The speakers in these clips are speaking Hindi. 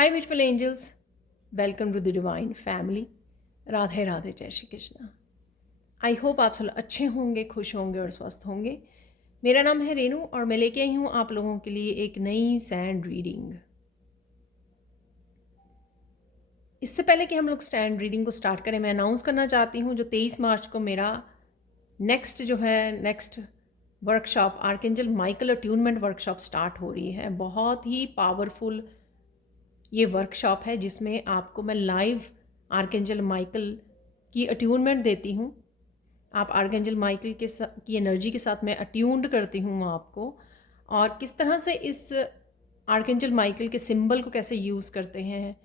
Hi beautiful angels, welcome to the divine family. Radhe Radhe, जय श्री कृष्णा। आई होप आप सब अच्छे होंगे, खुश होंगे और स्वस्थ होंगे। मेरा नाम है रेनू और मैं लेके आई हूँ आप लोगों के लिए एक नई स्टैंड रीडिंग। इससे पहले कि हम लोग स्टैंड रीडिंग को स्टार्ट करें, मैं अनाउंस करना चाहती हूँ जो 23 मार्च को मेरा next workshop archangel Michael attunement workshop start हो रही है। बहुत ही पावरफुल ये वर्कशॉप है जिसमें आपको मैं लाइव आर्कएंजल माइकल की अट्यूनमेंट देती हूँ। आप आर्कएंजल माइकल की एनर्जी के साथ मैं अट्यून्ड करती हूँ आपको, और किस तरह से इस आर्कएंजल माइकल के सिंबल को कैसे यूज़ करते हैं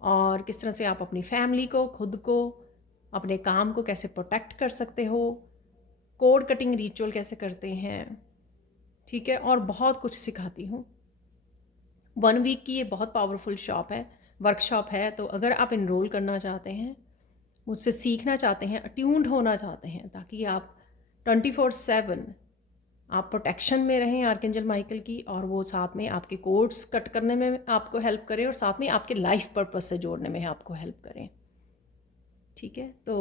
और किस तरह से आप अपनी फैमिली को, खुद को, अपने काम को कैसे प्रोटेक्ट कर सकते हो, कोड कटिंग रिचुअल कैसे करते हैं, ठीक है, और बहुत कुछ सिखाती हूँ। 1 वीक की ये बहुत पावरफुल वर्कशॉप है। तो अगर आप इनरोल करना चाहते हैं, मुझसे सीखना चाहते हैं, अट्यून्ड होना चाहते हैं, ताकि आप 24/7 आप प्रोटेक्शन में रहें आर्कएंजल माइकल की, और वो साथ में आपके कोड्स कट करने में आपको हेल्प करें और साथ में आपके लाइफ पर्पस से जोड़ने में आपको हेल्प करें, ठीक है। तो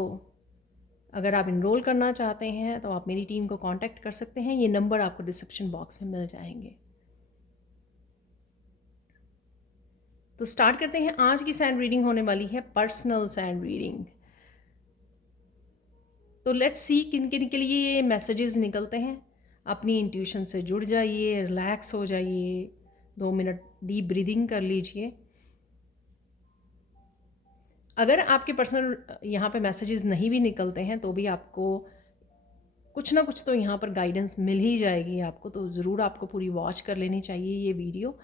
अगर आप इनरोल करना चाहते हैं तो आप मेरी टीम को कांटेक्ट कर सकते हैं। ये नंबर आपको डिस्क्रिप्शन बॉक्स में मिल जाएंगे। तो स्टार्ट करते हैं। आज की सैंड रीडिंग होने वाली है पर्सनल सैंड रीडिंग। तो लेट्स सी किन किन के लिए ये मैसेजेस निकलते हैं। अपनी इंट्यूशन से जुड़ जाइए, रिलैक्स हो जाइए, 2 मिनट डीप ब्रीदिंग कर लीजिए। अगर आपके पर्सनल यहाँ पे मैसेजेस नहीं भी निकलते हैं तो भी आपको कुछ ना कुछ तो यहाँ पर गाइडेंस मिल ही जाएगी आपको। तो ज़रूर आपको पूरी वॉच कर लेनी चाहिए ये वीडियो,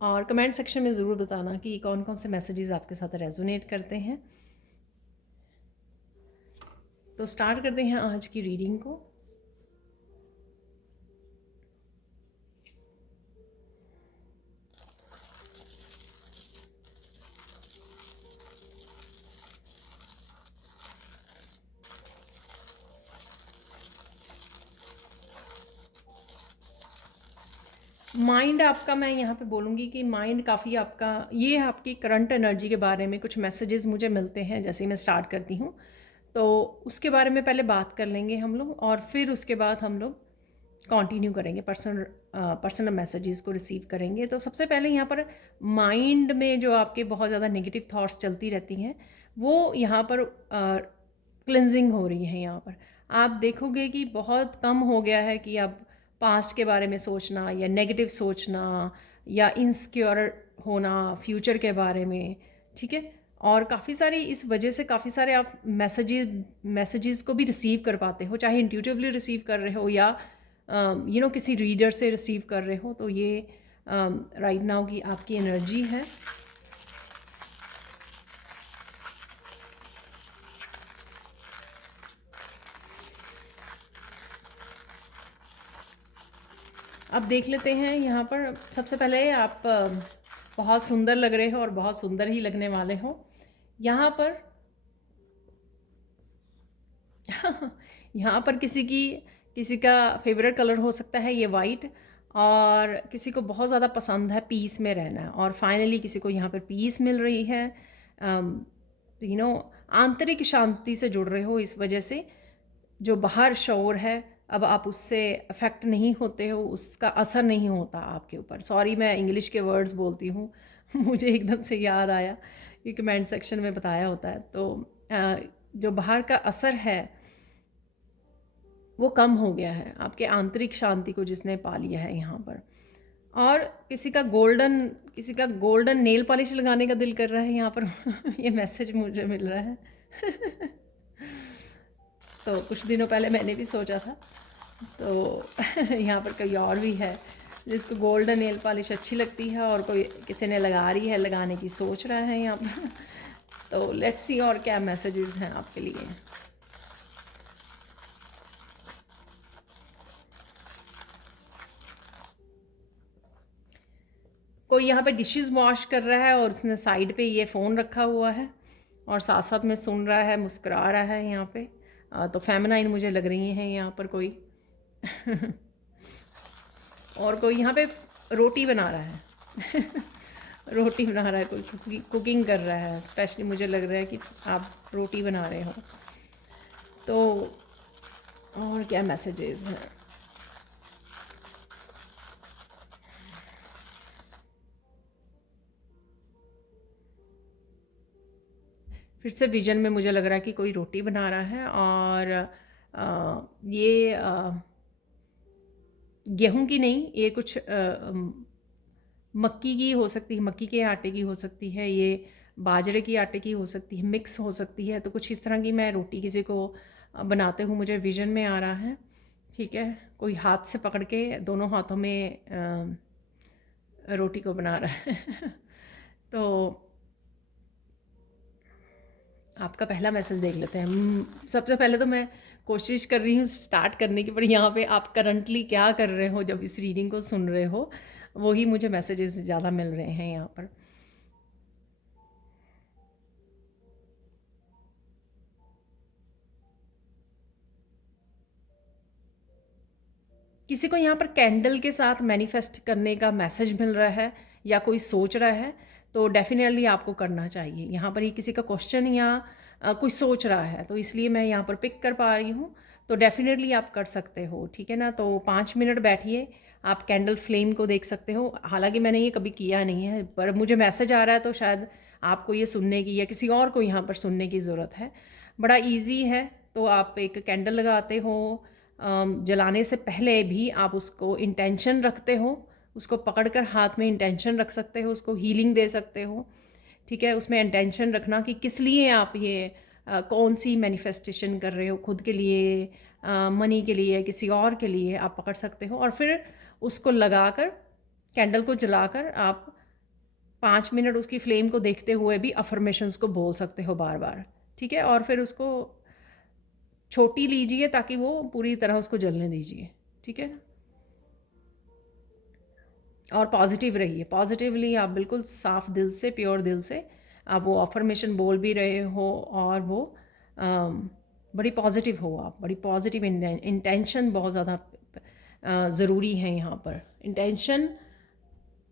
और कमेंट सेक्शन में ज़रूर बताना कि कौन कौन से मैसेजेस आपके साथ रेजोनेट करते हैं। तो स्टार्ट करते हैं आज की रीडिंग को। माइंड आपका, मैं यहाँ पे बोलूँगी कि माइंड काफ़ी आपका, ये आपकी करंट एनर्जी के बारे में कुछ मैसेजेस मुझे मिलते हैं जैसे ही मैं स्टार्ट करती हूँ। तो उसके बारे में पहले बात कर लेंगे हम लोग, और फिर उसके बाद हम लोग कंटिन्यू करेंगे, पर्सनल मैसेजेस को रिसीव करेंगे। तो सबसे पहले यहाँ पर माइंड में जो आपके बहुत ज़्यादा नेगेटिव थॉट्स चलती रहती हैं, वो यहाँ पर क्लिनजिंग हो रही है। यहाँ पर आप देखोगे कि बहुत कम हो गया है कि आप पास्ट के बारे में सोचना या नेगेटिव सोचना या इनसिक्योर होना फ्यूचर के बारे में, ठीक है। और काफ़ी सारी इस वजह से काफ़ी सारे आप मैसेजेस को भी रिसीव कर पाते हो, चाहे इंट्यूटिवली रिसीव कर रहे हो या किसी रीडर से रिसीव कर रहे हो। तो ये राइट नाउ की आपकी एनर्जी है। अब देख लेते हैं यहाँ पर। सबसे पहले आप बहुत सुंदर लग रहे हो और बहुत सुंदर ही लगने वाले हो यहाँ पर। यहाँ पर किसी का फेवरेट कलर हो सकता है ये वाइट, और किसी को बहुत ज़्यादा पसंद है पीस में रहना, और फाइनली किसी को यहाँ पर पीस मिल रही है। आंतरिक शांति से जुड़ रहे हो, इस वजह से जो बाहर शोर है अब आप उससे अफेक्ट नहीं होते हो, उसका असर नहीं होता आपके ऊपर। सॉरी, मैं इंग्लिश के वर्ड्स बोलती हूँ मुझे एकदम से याद आया, ये कमेंट सेक्शन में बताया होता है। तो जो बाहर का असर है वो कम हो गया है, आपके आंतरिक शांति को जिसने पा लिया है यहाँ पर। और किसी का गोल्डन नेल पॉलिश लगाने का दिल कर रहा है यहाँ पर ये मैसेज मुझे मिल रहा है तो कुछ दिनों पहले मैंने भी सोचा था। तो यहाँ पर कोई और भी है जिसको गोल्डन नेल पॉलिश अच्छी लगती है, और कोई किसी ने लगाने की सोच रहा है यहाँ पर। तो लेट्स सी और क्या मैसेजेस हैं आपके लिए। कोई यहाँ पे डिशेस वॉश कर रहा है और उसने साइड पे ये फ़ोन रखा हुआ है और साथ साथ में सुन रहा है, मुस्कुरा रहा है यहाँ पे। तो फेमिनाइन मुझे लग रही हैं यहाँ पर कोई और कोई यहाँ पे रोटी बना रहा है रोटी बना रहा है कोई, कुकिंग कर रहा है। स्पेशली मुझे लग रहा है कि आप रोटी बना रहे हो। तो और क्या मैसेजेस हैं? फिर से विजन में मुझे लग रहा है कि कोई रोटी बना रहा है, और ये गेहूं की नहीं, ये कुछ मक्की की हो सकती है, मक्की के आटे की हो सकती है, ये बाजरे की आटे की हो सकती है, मिक्स हो सकती है। तो कुछ इस तरह की मैं रोटी किसी को बनाते हुए मुझे विजन में आ रहा है। ठीक है, कोई हाथ से पकड़ के दोनों हाथों में रोटी को बना रहा है। तो आपका पहला मैसेज देख लेते हैं। सबसे पहले तो मैं कोशिश कर रही हूँ स्टार्ट करने की, पर यहाँ पे आप करंटली क्या कर रहे हो जब इस रीडिंग को सुन रहे हो, वही मुझे मैसेजेस ज़्यादा मिल रहे हैं यहाँ पर। किसी को यहाँ पर कैंडल के साथ मैनिफेस्ट करने का मैसेज मिल रहा है, या कोई सोच रहा है, तो डेफिनेटली आपको करना चाहिए। यहाँ पर ये किसी का क्वेश्चन या कोई सोच रहा है, तो इसलिए मैं यहाँ पर पिक कर पा रही हूँ। तो डेफिनेटली आप कर सकते हो, ठीक है ना। तो 5 मिनट बैठिए, आप कैंडल फ्लेम को देख सकते हो। हालांकि मैंने ये कभी किया नहीं है, पर मुझे मैसेज आ रहा है, तो शायद आपको ये सुनने की या किसी और को यहाँ पर सुनने की ज़रूरत है। बड़ा ईजी है। तो आप एक कैंडल लगाते हो, जलाने से पहले भी आप उसको इंटेंशन रखते हो, उसको पकड़कर हाथ में इंटेंशन रख सकते हो, उसको हीलिंग दे सकते हो। ठीक है, उसमें इंटेंशन रखना कि किस लिए आप ये कौन सी मैनिफेस्टेशन कर रहे हो, खुद के लिए, मनी के लिए, किसी और के लिए आप पकड़ सकते हो। और फिर उसको लगाकर, कैंडल को जलाकर आप 5 मिनट उसकी फ्लेम को देखते हुए भी अफर्मेशंस को बोल सकते हो बार बार। ठीक है, और फिर उसको छोटी लीजिए ताकि वो पूरी तरह उसको जलने दीजिए। ठीक है, और पॉजिटिव रहिए, पॉजिटिवली आप बिल्कुल साफ दिल से, प्योर दिल से आप वो अफर्मेशन बोल भी रहे हो, और वो बड़ी पॉजिटिव हो, आप बड़ी पॉजिटिव इंटेंशन बहुत ज़्यादा ज़रूरी है यहाँ पर। इंटेंशन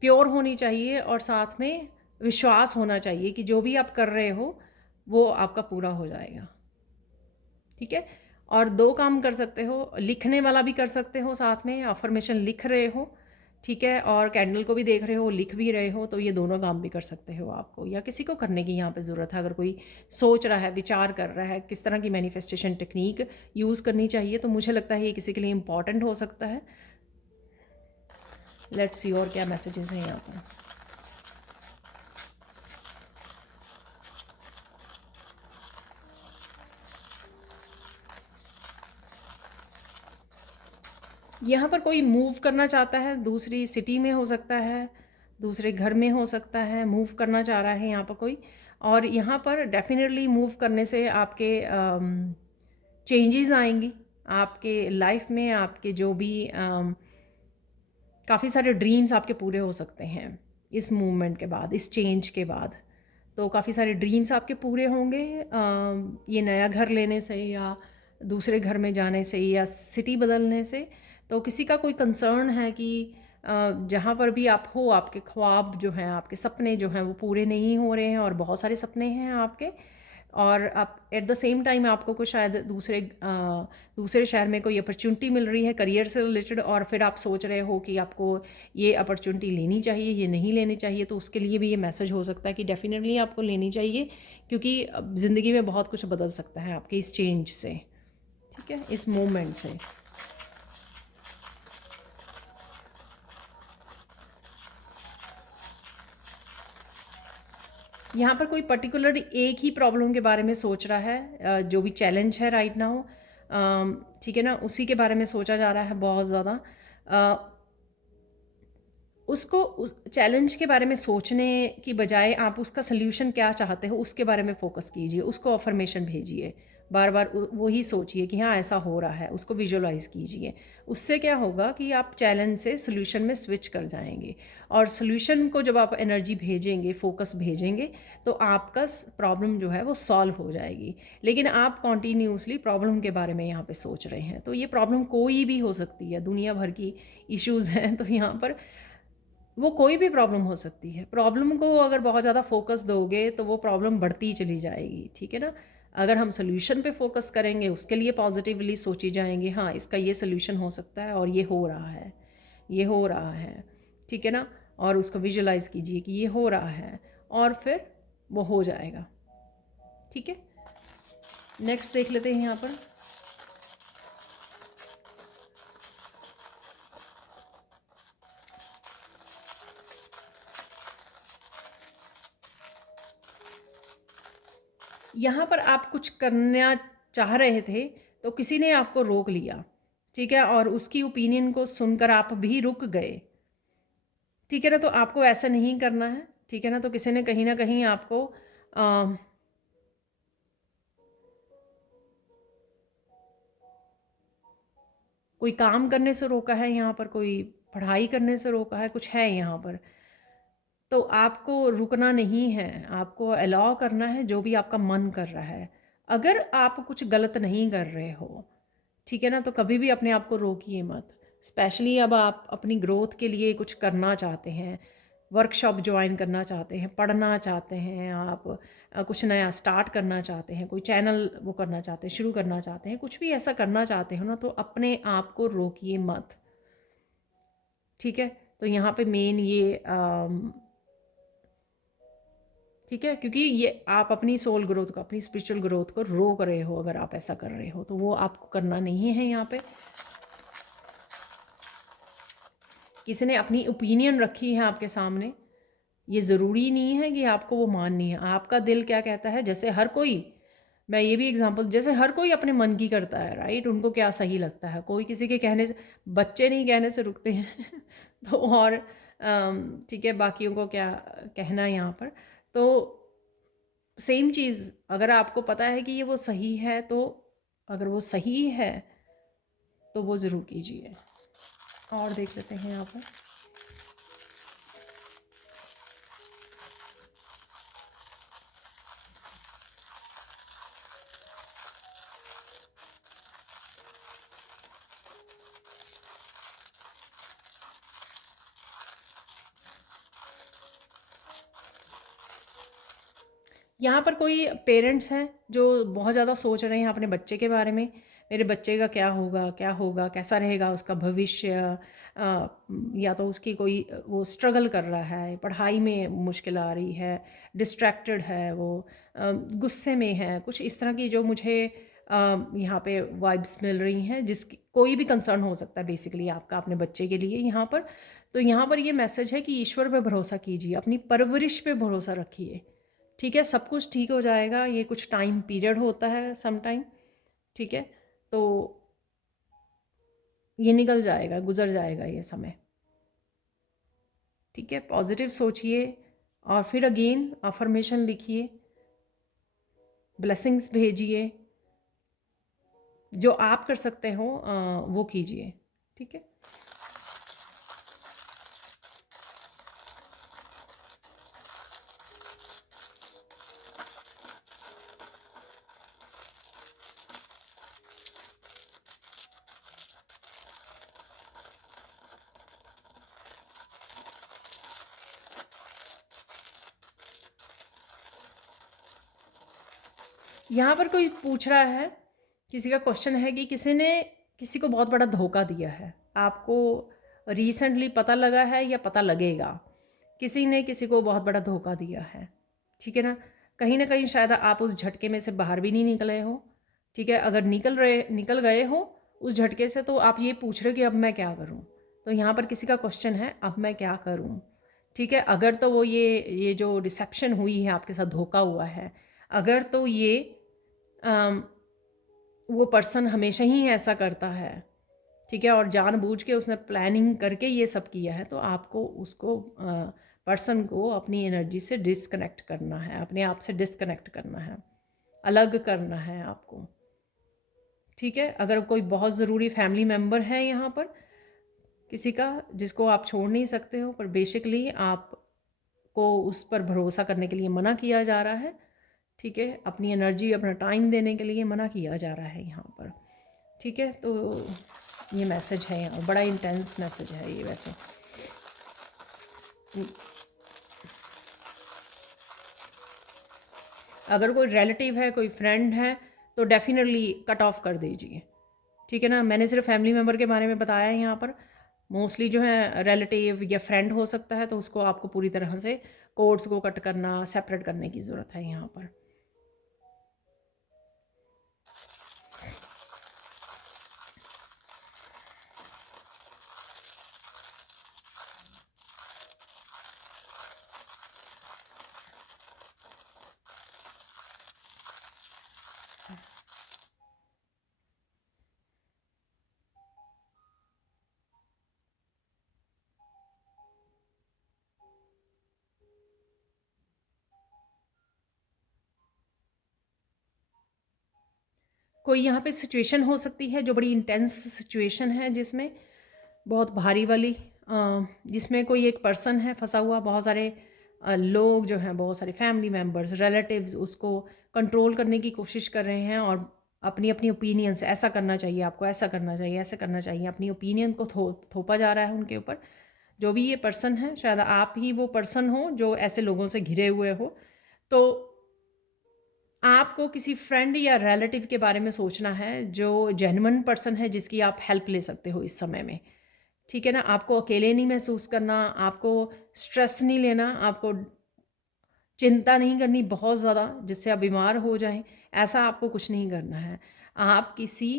प्योर होनी चाहिए, और साथ में विश्वास होना चाहिए कि जो भी आप कर रहे हो वो आपका पूरा हो जाएगा। ठीक है, और 2 काम कर सकते हो, लिखने वाला भी कर सकते हो, साथ में अफर्मेशन लिख रहे हो। ठीक है, और कैंडल को भी देख रहे हो, लिख भी रहे हो, तो ये दोनों काम भी कर सकते हो आपको, या किसी को करने की यहाँ पे ज़रूरत है। अगर कोई सोच रहा है, विचार कर रहा है किस तरह की मैनिफेस्टेशन टेक्निक यूज़ करनी चाहिए, तो मुझे लगता है ये किसी के लिए इम्पॉर्टेंट हो सकता है। लेट्स सी और क्या मैसेजेस हैं यहाँ पर। यहाँ पर कोई मूव करना चाहता है, दूसरी सिटी में हो सकता है, दूसरे घर में हो सकता है, मूव करना चाह रहा है यहाँ पर कोई। और यहाँ पर डेफिनेटली मूव करने से आपके चेंजेस आएंगी आपके लाइफ में। आपके जो भी काफ़ी सारे ड्रीम्स आपके पूरे हो सकते हैं इस मूवमेंट के बाद, इस चेंज के बाद। तो काफ़ी सारे ड्रीम्स आपके पूरे होंगे ये नया घर लेने से, या दूसरे घर में जाने से, या सिटी बदलने से। तो किसी का कोई कंसर्न है कि जहाँ पर भी आप हो, आपके ख्वाब जो हैं, आपके सपने जो हैं, वो पूरे नहीं हो रहे हैं, और बहुत सारे सपने हैं आपके। और आप एट द सेम टाइम आपको कोई शायद दूसरे शहर में कोई अपॉर्चुनिटी मिल रही है करियर से रिलेटेड, और फिर आप सोच रहे हो कि आपको ये अपॉर्चुनिटी लेनी चाहिए, ये नहीं लेनी चाहिए। तो उसके लिए भी ये मैसेज हो सकता है कि डेफिनेटली आपको लेनी चाहिए, क्योंकि ज़िंदगी में बहुत कुछ बदल सकता है आपके इस चेंज से। ठीक है, इस मूवमेंट से। यहाँ पर कोई पर्टिकुलर एक ही प्रॉब्लम के बारे में सोच रहा है, जो भी चैलेंज है राइट नाउ, ठीक है ना, उसी के बारे में सोचा जा रहा है बहुत ज़्यादा। उसको उस चैलेंज के बारे में सोचने की बजाय आप उसका सल्यूशन क्या चाहते हो उसके बारे में फोकस कीजिए, उसको अफर्मेशन भेजिए, बार बार वही सोचिए कि हाँ ऐसा हो रहा है, उसको विजुअलाइज कीजिए। उससे क्या होगा कि आप चैलेंज से सल्यूशन में स्विच कर जाएंगे, और सल्यूशन को जब आप एनर्जी भेजेंगे, फोकस भेजेंगे, तो आपका प्रॉब्लम जो है वो सॉल्व हो जाएगी। लेकिन आप कॉन्टीन्यूसली प्रॉब्लम के बारे में यहाँ पे सोच रहे हैं, तो ये प्रॉब्लम कोई भी हो सकती है, दुनिया भर की इश्यूज़ हैं। तो यहाँ पर वो कोई भी प्रॉब्लम हो सकती है। प्रॉब्लम को अगर बहुत ज़्यादा फोकस दोगे तो वो प्रॉब्लम बढ़ती चली जाएगी, ठीक है ना। अगर हम सोल्यूशन पे फोकस करेंगे, उसके लिए पॉजिटिवली सोची जाएंगे, हाँ इसका ये सोल्यूशन हो सकता है और ये हो रहा है, ये हो रहा है, ठीक है ना। और उसको विजुलाइज कीजिए कि ये हो रहा है और फिर वो हो जाएगा, ठीक है। नेक्स्ट देख लेते हैं यहाँ पर। यहाँ पर आप कुछ करना चाह रहे थे तो किसी ने आपको रोक लिया, ठीक है, और उसकी ओपिनियन को सुनकर आप भी रुक गए, ठीक है ना। तो आपको ऐसा नहीं करना है, ठीक है ना। तो किसी ने कहीं ना कहीं आपको कोई काम करने से रोका है, यहाँ पर कोई पढ़ाई करने से रोका है, कुछ है यहाँ पर। तो आपको रुकना नहीं है, आपको अलाउ करना है जो भी आपका मन कर रहा है। अगर आप कुछ गलत नहीं कर रहे हो, ठीक है ना, तो कभी भी अपने आप को रोकिए मत। स्पेशली अब आप अपनी ग्रोथ के लिए कुछ करना चाहते हैं, वर्कशॉप ज्वाइन करना चाहते हैं, पढ़ना चाहते हैं आप, कुछ नया स्टार्ट करना चाहते हैं, कोई चैनल वो करना चाहते हैं, शुरू करना चाहते हैं, कुछ भी ऐसा करना चाहते हो ना, तो अपने आप को रोकिए मत, ठीक है। तो यहाँ पे मेन ये ठीक है, क्योंकि ये आप अपनी सोल ग्रोथ को, अपनी स्पिरिचुअल ग्रोथ को रोक रहे हो। अगर आप ऐसा कर रहे हो तो वो आपको करना नहीं है। यहाँ पे किसी ने अपनी ओपिनियन रखी है आपके सामने, ये ज़रूरी नहीं है कि आपको वो माननी है। आपका दिल क्या कहता है, जैसे हर कोई, मैं ये भी एग्जांपल, जैसे हर कोई अपने मन की करता है, राइट। उनको क्या सही लगता है, कोई किसी के कहने से, बच्चे नहीं कहने से रुकते हैं तो और ठीक है, बाकियों को क्या कहना है यहाँ पर। तो सेम चीज़, अगर आपको पता है कि ये वो सही है, तो अगर वो सही है तो वो ज़रूर कीजिए। और देख लेते हैं यहाँ पर। यहाँ पर कोई पेरेंट्स हैं जो बहुत ज़्यादा सोच रहे हैं अपने बच्चे के बारे में, मेरे बच्चे का क्या होगा, क्या होगा, कैसा रहेगा उसका भविष्य, या तो उसकी कोई वो स्ट्रगल कर रहा है, पढ़ाई में मुश्किल आ रही है, डिस्ट्रैक्टेड है वो, गुस्से में है, कुछ इस तरह की जो मुझे यहाँ पे वाइब्स मिल रही हैं, जिसकी कोई भी कंसर्न हो सकता है बेसिकली आपका अपने बच्चे के लिए यहाँ पर। तो यहाँ पर ये मैसेज है कि ईश्वर पे भरोसा कीजिए, अपनी परवरिश पे भरोसा रखिए, ठीक है। सब कुछ ठीक हो जाएगा। ये कुछ टाइम पीरियड होता है सम टाइम, ठीक है। तो ये निकल जाएगा, गुजर जाएगा ये समय, ठीक है। पॉजिटिव सोचिए और फिर अगेन अफर्मेशन लिखिए, ब्लेसिंग्स भेजिए, जो आप कर सकते हो वो कीजिए, ठीक है। यहाँ पर कोई पूछ रहा है, किसी का क्वेश्चन है कि किसी ने किसी को बहुत बड़ा धोखा दिया है, आपको रिसेंटली पता लगा है या पता लगेगा, किसी ने किसी को बहुत बड़ा धोखा दिया है, ठीक है ना कहीं शायद आप उस झटके में से बाहर भी नहीं निकले हो, ठीक है। अगर निकल गए हो उस झटके से, तो आप ये पूछ रहे हो कि अब मैं क्या करूँ। तो यहाँ पर किसी का क्वेश्चन है, अब मैं क्या करूँ, ठीक है। अगर तो वो ये जो रिसेप्शन हुई है, आपके साथ धोखा हुआ है, अगर तो ये वो पर्सन हमेशा ही ऐसा करता है, ठीक है, और जानबूझ के उसने प्लानिंग करके ये सब किया है, तो आपको उसको पर्सन को अपनी एनर्जी से डिस्कनेक्ट करना है, अपने आप से डिस्कनेक्ट करना है, अलग करना है आपको, ठीक है। अगर कोई बहुत ज़रूरी फैमिली मेम्बर है यहाँ पर किसी का, जिसको आप छोड़ नहीं सकते हो, पर बेसिकली आपको उस पर भरोसा करने के लिए मना किया जा रहा है, ठीक है। अपनी एनर्जी, अपना टाइम देने के लिए मना किया जा रहा है यहाँ पर, ठीक है। तो ये मैसेज है यहाँ, बड़ा इंटेंस मैसेज है ये वैसे। अगर कोई रिलेटिव है, कोई फ्रेंड है, तो डेफिनेटली कट ऑफ कर दीजिए। ठीक है ना, मैंने सिर्फ फैमिली मेम्बर के बारे में बताया है यहाँ पर। मोस्टली जो है रिलेटिव या फ्रेंड हो सकता है, तो उसको आपको पूरी तरह से कोड्स को कट करना, सेपरेट करने की ज़रूरत है यहाँ पर। कोई यहाँ पे सिचुएशन हो सकती है जो बड़ी इंटेंस सिचुएशन है, जिसमें बहुत भारी वाली, जिसमें कोई एक पर्सन है फंसा हुआ, बहुत सारे लोग जो हैं, बहुत सारे फैमिली मेम्बर्स, रिलेटिव्स उसको कंट्रोल करने की कोशिश कर रहे हैं और अपनी अपनी ओपिनियन से ऐसा करना चाहिए, आपको ऐसा करना चाहिए, ऐसा करना चाहिए, अपनी ओपिनियन को थोपा जा रहा है उनके ऊपर। जो भी ये पर्सन है, शायद आप ही वो पर्सन हो जो ऐसे लोगों से घिरे हुए हो। तो आपको किसी फ्रेंड या रिलेटिव के बारे में सोचना है जो जेन्युइन पर्सन है, जिसकी आप हेल्प ले सकते हो इस समय में। ठीक है ना, आपको अकेले नहीं महसूस करना, आपको स्ट्रेस नहीं लेना, आपको चिंता नहीं करनी बहुत ज़्यादा जिससे आप बीमार हो जाएं। ऐसा आपको कुछ नहीं करना है। आप किसी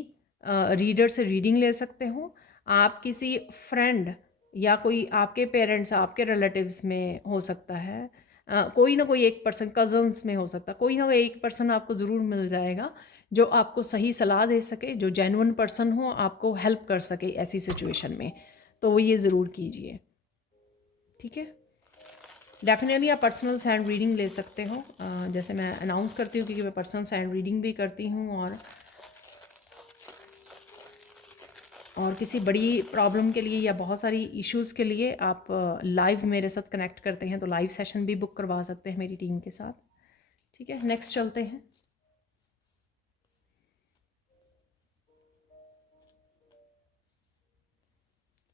रीडर से रीडिंग ले सकते हो। आप किसी फ्रेंड या कोई आपके पेरेंट्स, आपके रिलेटिव्स में हो सकता है, कोई ना कोई एक पर्सन, कज़न्स में हो सकता है, कोई ना कोई एक पर्सन आपको ज़रूर मिल जाएगा जो आपको सही सलाह दे सके, जो जेन्युइन पर्सन हो, आपको हेल्प कर सके ऐसी सिचुएशन में। तो वो ये ज़रूर कीजिए। ठीक है, डेफिनेटली आप पर्सनल साइंड रीडिंग ले सकते हो, जैसे मैं अनाउंस करती हूँ, क्योंकि मैं पर्सनल साइंड रीडिंग भी करती हूँ। और किसी बड़ी प्रॉब्लम के लिए या बहुत सारी इश्यूज़ के लिए आप लाइव मेरे साथ कनेक्ट करते हैं, तो लाइव सेशन भी बुक करवा सकते हैं मेरी टीम के साथ। ठीक है, नेक्स्ट चलते हैं।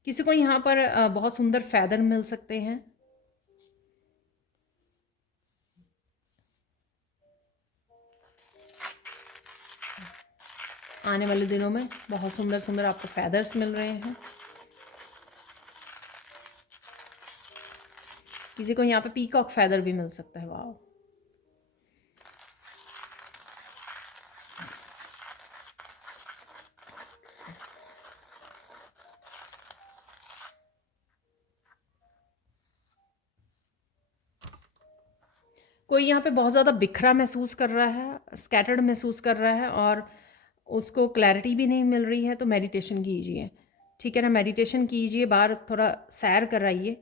किसी को यहाँ पर बहुत सुंदर फैदर मिल सकते हैं। आने वाले दिनों में बहुत सुंदर सुंदर आपको फैदर्स मिल रहे हैं। किसी को यहाँ पे पीकॉक फैदर भी मिल सकता है। वाह, कोई यहाँ पे बहुत ज़्यादा बिखरा महसूस कर रहा है, स्कैटर्ड महसूस कर रहा है और उसको क्लैरिटी भी नहीं मिल रही है, तो मेडिटेशन कीजिए। ठीक है ना, मेडिटेशन कीजिए, बाहर थोड़ा सैर कराइए।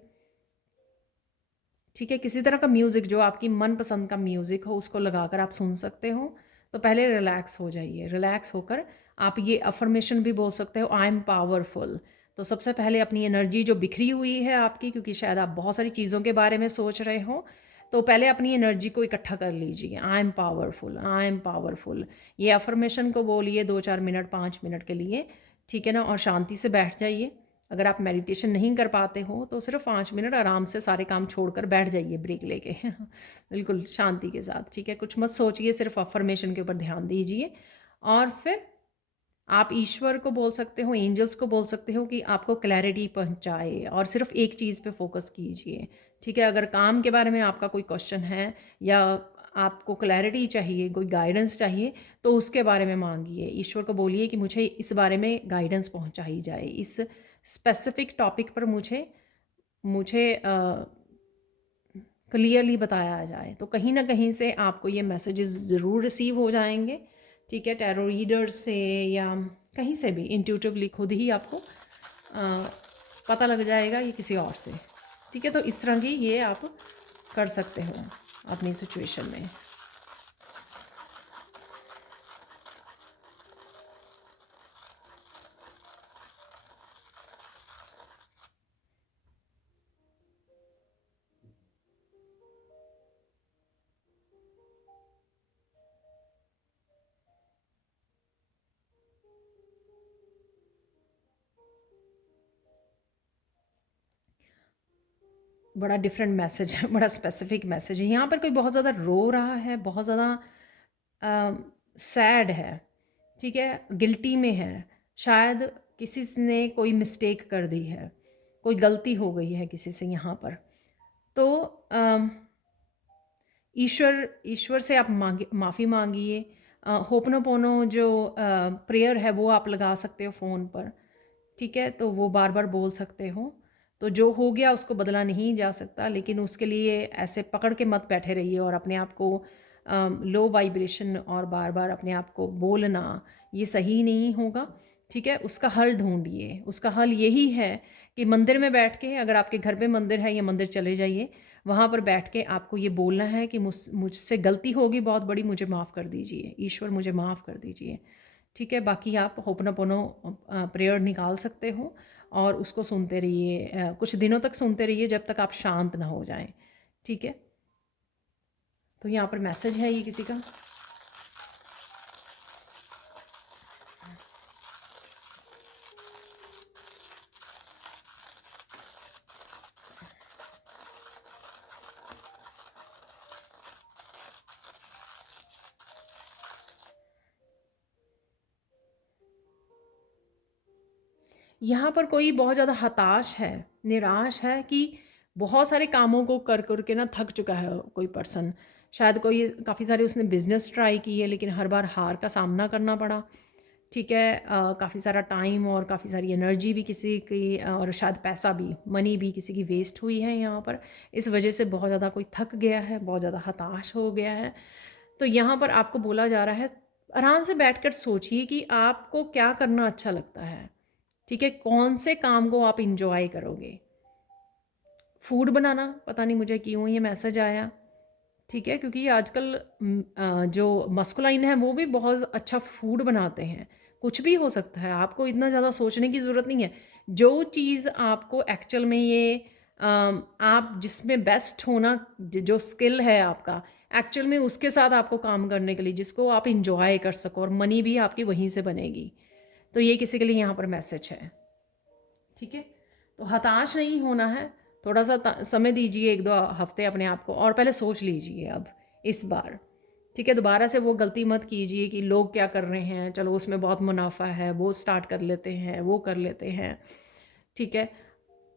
ठीक है, किसी तरह का म्यूज़िक जो आपकी मनपसंद का म्यूज़िक हो उसको लगाकर आप सुन सकते हो। तो पहले रिलैक्स हो जाइए। रिलैक्स होकर आप ये अफर्मेशन भी बोल सकते हो, आई एम पावरफुल। तो सबसे पहले अपनी एनर्जी जो बिखरी हुई है आपकी, क्योंकि शायद आप बहुत सारी चीज़ों के बारे में सोच रहे हो, तो पहले अपनी एनर्जी को इकट्ठा कर लीजिए। I am powerful, I am powerful. ये अफर्मेशन को बोलिए 2-4 मिनट, 5 मिनट के लिए। ठीक है ना, और शांति से बैठ जाइए। अगर आप मेडिटेशन नहीं कर पाते हो तो सिर्फ 5 मिनट आराम से सारे काम छोड़कर बैठ जाइए, ब्रेक लेके बिल्कुल शांति के साथ। ठीक है, कुछ मत सोचिए, सिर्फ अफर्मेशन के ऊपर ध्यान दीजिए। और फिर आप ईश्वर को बोल सकते हो, एंजल्स को बोल सकते हो कि आपको क्लैरिटी पहुंचाए और सिर्फ एक चीज़ पे फोकस कीजिए। ठीक है, अगर काम के बारे में आपका कोई क्वेश्चन है या आपको क्लैरिटी चाहिए, कोई गाइडेंस चाहिए, तो उसके बारे में मांगिए। ईश्वर को बोलिए कि मुझे इस बारे में गाइडेंस पहुंचाई जाए, इस स्पेसिफिक टॉपिक पर मुझे मुझे क्लियरली बताया जाए। तो कहीं ना कहीं से आपको ये मैसेजेस ज़रूर रिसीव हो जाएंगे। ठीक है, टैरो रीडर से या कहीं से भी इंट्यूटिवली खुद ही आपको पता लग जाएगा, ये किसी और से। ठीक है, तो इस तरह की ये आप कर सकते हो अपनी सिचुएशन में। बड़ा डिफरेंट मैसेज है, बड़ा स्पेसिफिक मैसेज है। यहाँ पर कोई बहुत ज़्यादा रो रहा है, बहुत ज़्यादा सैड है, ठीक है, गिल्टी में है, शायद किसी ने कोई मिस्टेक कर दी है, कोई गलती हो गई है किसी से यहाँ पर। तो ईश्वर से आप माफ़ी मांगिए। होपनोपोनो जो प्रेयर है वो आप लगा सकते हो फ़ोन पर, ठीक है, तो वो बार बार बोल सकते हो। तो जो हो गया उसको बदला नहीं जा सकता, लेकिन उसके लिए ऐसे पकड़ के मत बैठे रहिए और अपने आप को लो वाइब्रेशन और बार बार अपने आप को बोलना ये सही नहीं होगा, ठीक है। उसका हल ढूंढिए। उसका हल यही है कि मंदिर में बैठ के, अगर आपके घर पे मंदिर है या मंदिर चले जाइए, वहाँ पर बैठ के आपको ये बोलना है कि मुझसे गलती होगी बहुत बड़ी, मुझे माफ़ कर दीजिए ईश्वर, मुझे माफ़ कर दीजिए, ठीक है। बाकी आप होपनोपोनो प्रेयर निकाल सकते हो और उसको सुनते रहिए, कुछ दिनों तक सुनते रहिए जब तक आप शांत ना हो जाएं, ठीक है। तो यहाँ पर मैसेज है ये किसी का। यहाँ पर कोई बहुत ज़्यादा हताश है, निराश है कि बहुत सारे कामों को कर कर के ना थक चुका है कोई पर्सन। शायद कोई काफ़ी सारे उसने बिजनेस ट्राई किए लेकिन हर बार हार का सामना करना पड़ा, ठीक है। काफ़ी सारा टाइम और काफ़ी सारी एनर्जी भी किसी की और शायद पैसा भी, मनी भी किसी की वेस्ट हुई है यहाँ पर। इस वजह से बहुत ज़्यादा कोई थक गया है, बहुत ज़्यादा हताश हो गया है। तो यहाँ पर आपको बोला जा रहा है, आराम से बैठकर सोचिए कि आपको क्या करना अच्छा लगता है, ठीक है। कौन से काम को आप इंजॉय करोगे। फूड बनाना, पता नहीं मुझे क्यों ये मैसेज आया, ठीक है, क्योंकि आजकल जो मस्कुलाइन है वो भी बहुत अच्छा फूड बनाते हैं। कुछ भी हो सकता है, आपको इतना ज़्यादा सोचने की ज़रूरत नहीं है। जो चीज़ आपको एक्चुअल में ये आप जिसमें बेस्ट होना, जो स्किल है आपका एक्चुअल में, उसके साथ आपको काम करने के लिए, जिसको आप इंजॉय कर सको, और मनी भी आपकी वहीं से बनेगी। तो ये किसी के लिए यहाँ पर मैसेज है, ठीक है। तो हताश नहीं होना है, थोड़ा सा समय दीजिए, 1-2 हफ्ते अपने आप को, और पहले सोच लीजिए अब इस बार, ठीक है। दोबारा से वो गलती मत कीजिए कि लोग क्या कर रहे हैं, चलो उसमें बहुत मुनाफा है, वो स्टार्ट कर लेते हैं, वो कर लेते हैं, ठीक है।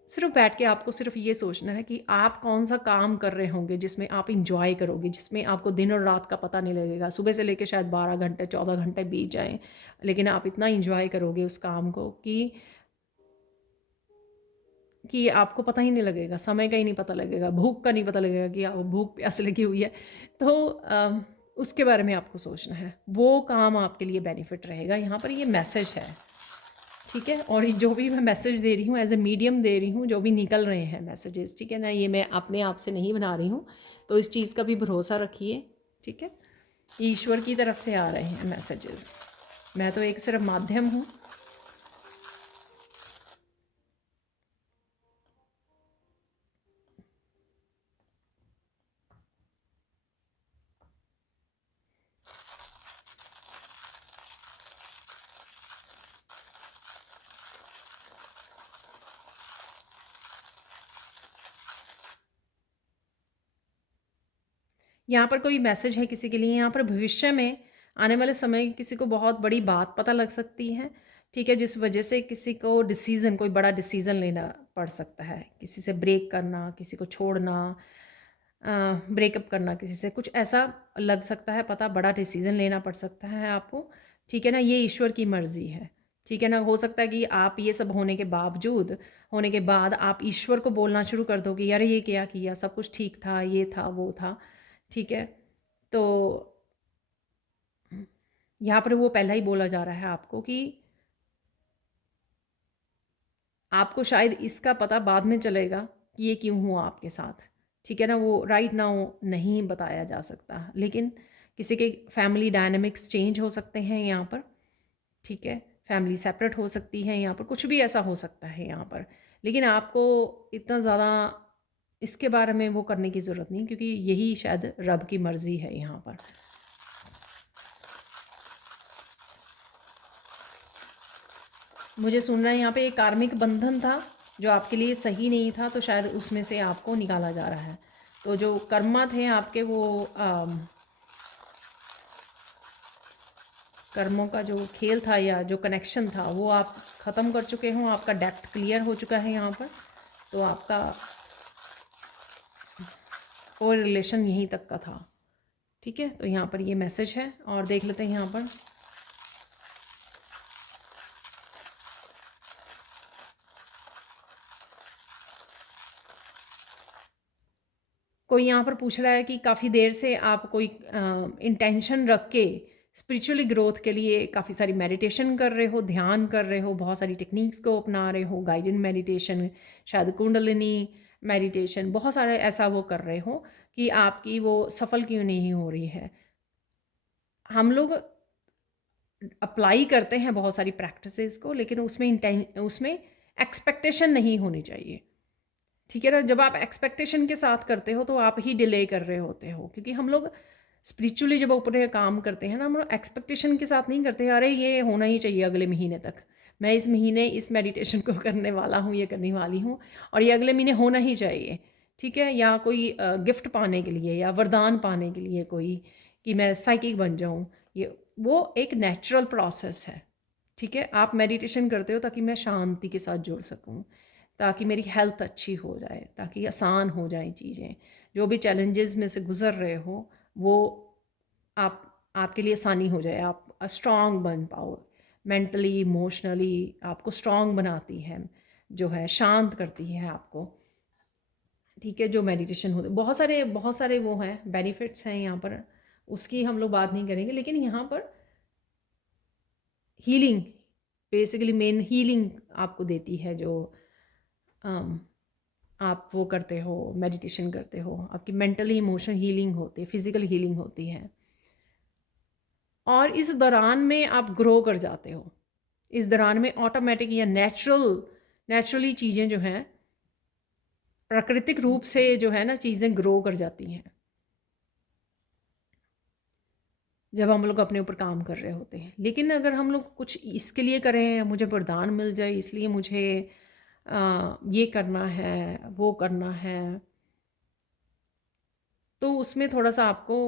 सिर्फ बैठ के आपको सिर्फ ये सोचना है कि आप कौन सा काम कर रहे होंगे जिसमें आप इंजॉय करोगे, जिसमें आपको दिन और रात का पता नहीं लगेगा। सुबह से लेकर शायद 12 घंटे 14 घंटे बीत जाएं, लेकिन आप इतना इंजॉय करोगे उस काम को कि आपको पता ही नहीं लगेगा, समय का ही नहीं पता लगेगा, भूख का नहीं पता लगेगा कि आप भूख प्यास लगी हुई है। तो उसके बारे में आपको सोचना है, वो काम आपके लिए बेनिफिट रहेगा। यहाँ पर ये मैसेज है, ठीक है। और जो भी मैं मैसेज दे रही हूँ एज ए मीडियम दे रही हूँ, जो भी निकल रहे हैं मैसेजेस, ठीक है ना, ये मैं अपने आप से नहीं बना रही हूँ। तो इस चीज़ का भी भरोसा रखिए, ठीक है। ईश्वर की तरफ से आ रहे हैं मैसेजेस, मैं तो एक सिर्फ माध्यम हूँ। यहाँ पर कोई मैसेज है किसी के लिए, यहाँ पर भविष्य में आने वाले समय किसी को बहुत बड़ी बात पता लग सकती है, ठीक है, जिस वजह से किसी को डिसीज़न, कोई बड़ा डिसीज़न लेना पड़ सकता है, किसी से ब्रेक करना, किसी को छोड़ना, ब्रेकअप करना किसी से, कुछ ऐसा लग सकता है पता, बड़ा डिसीज़न लेना पड़ सकता है आपको, ठीक है ना। ये ईश्वर की मर्ज़ी है, ठीक है ना। हो सकता है कि आप ये सब होने के बावजूद, होने के बाद आप ईश्वर को बोलना शुरू कर दो कि यार ये क्या किया, सब कुछ ठीक था, ये था वो था, ठीक है। तो यहाँ पर वो पहला ही बोला जा रहा है आपको कि आपको शायद इसका पता बाद में चलेगा कि ये क्यों हुआ आपके साथ, ठीक है ना। वो राइट नाउ नहीं बताया जा सकता, लेकिन किसी के फैमिली डायनामिक्स चेंज हो सकते हैं यहाँ पर, ठीक है। फैमिली सेपरेट हो सकती है यहाँ पर, कुछ भी ऐसा हो सकता है यहाँ पर, लेकिन आपको इतना ज़्यादा इसके बारे में वो करने की ज़रूरत नहीं, क्योंकि यही शायद रब की मर्ज़ी है यहाँ पर। मुझे सुन रहा है यहाँ पे एक कार्मिक बंधन था, जो आपके लिए सही नहीं था, तो शायद उसमें से आपको निकाला जा रहा है। तो जो कर्मा थे आपके, वो कर्मों का जो खेल था या जो कनेक्शन था, वो आप ख़त्म कर चुके हों, आपका डेप्थ क्लियर हो चुका है यहाँ पर। तो आपका वो रिलेशन यहीं तक का था। ठीक है, तो यहाँ पर ये मैसेज है और देख लेते हैं यहाँ पर। कोई यहाँ पर पूछ रहा है कि काफ़ी देर से आप कोई इंटेंशन रख के स्पिरिचुअली ग्रोथ के लिए काफ़ी सारी मेडिटेशन कर रहे हो, ध्यान कर रहे हो, बहुत सारी टेक्निक्स को अपना रहे हो, गाइडेड मेडिटेशन, शायद कुंडलिनी मेडिटेशन, बहुत सारे ऐसा वो कर रहे हो कि आपकी वो सफल क्यों नहीं हो रही है। हम लोग अप्लाई करते हैं बहुत सारी प्रैक्टिसेस को, लेकिन उसमें एक्सपेक्टेशन नहीं होनी चाहिए। ठीक है ना, जब आप एक्सपेक्टेशन के साथ करते हो तो आप ही डिले कर रहे होते हो, क्योंकि हम लोग स्पिरिचुअली जब ऊपर काम करते हैं ना, हम लोग एक्सपेक्टेशन के साथ नहीं करते, अरे ये होना ही चाहिए अगले महीने तक, मैं इस महीने इस मेडिटेशन को करने वाला हूँ, ये करने वाली हूँ और ये अगले महीने होना ही चाहिए। ठीक है, या कोई गिफ्ट पाने के लिए या वरदान पाने के लिए कोई, कि मैं साइकिक बन जाऊँ, ये वो एक नेचुरल प्रोसेस है। ठीक है, आप मेडिटेशन करते हो ताकि मैं शांति के साथ जुड़ सकूँ, ताकि मेरी हेल्थ अच्छी हो जाए, ताकि आसान हो जाए चीज़ें, जो भी चैलेंजेस में से गुज़र रहे हो वो आपके लिए आसानी हो जाए, आप स्ट्रॉन्ग बन पाओ, मेंटली इमोशनली आपको स्ट्रॉन्ग बनाती है, जो है शांत करती है आपको। ठीक है, जो मेडिटेशन होते बहुत सारे वो हैं, बेनिफिट्स हैं यहाँ पर, उसकी हम लोग बात नहीं करेंगे, लेकिन यहाँ पर हीलिंग, बेसिकली मेन हीलिंग आपको देती है, जो आप वो करते हो, मेडिटेशन करते हो, आपकी मेंटली इमोशनल हीलिंग होती है, फिज़िकल हीलिंग होती है, और इस दौरान में आप ग्रो कर जाते हो। इस दौरान में ऑटोमेटिक या नेचुरली चीज़ें जो हैं, प्राकृतिक रूप से जो है ना, चीज़ें ग्रो कर जाती हैं जब हम लोग अपने ऊपर काम कर रहे होते हैं। लेकिन अगर हम लोग कुछ इसके लिए करें, मुझे वरदान मिल जाए इसलिए मुझे ये करना है, वो करना है, तो उसमें थोड़ा सा आपको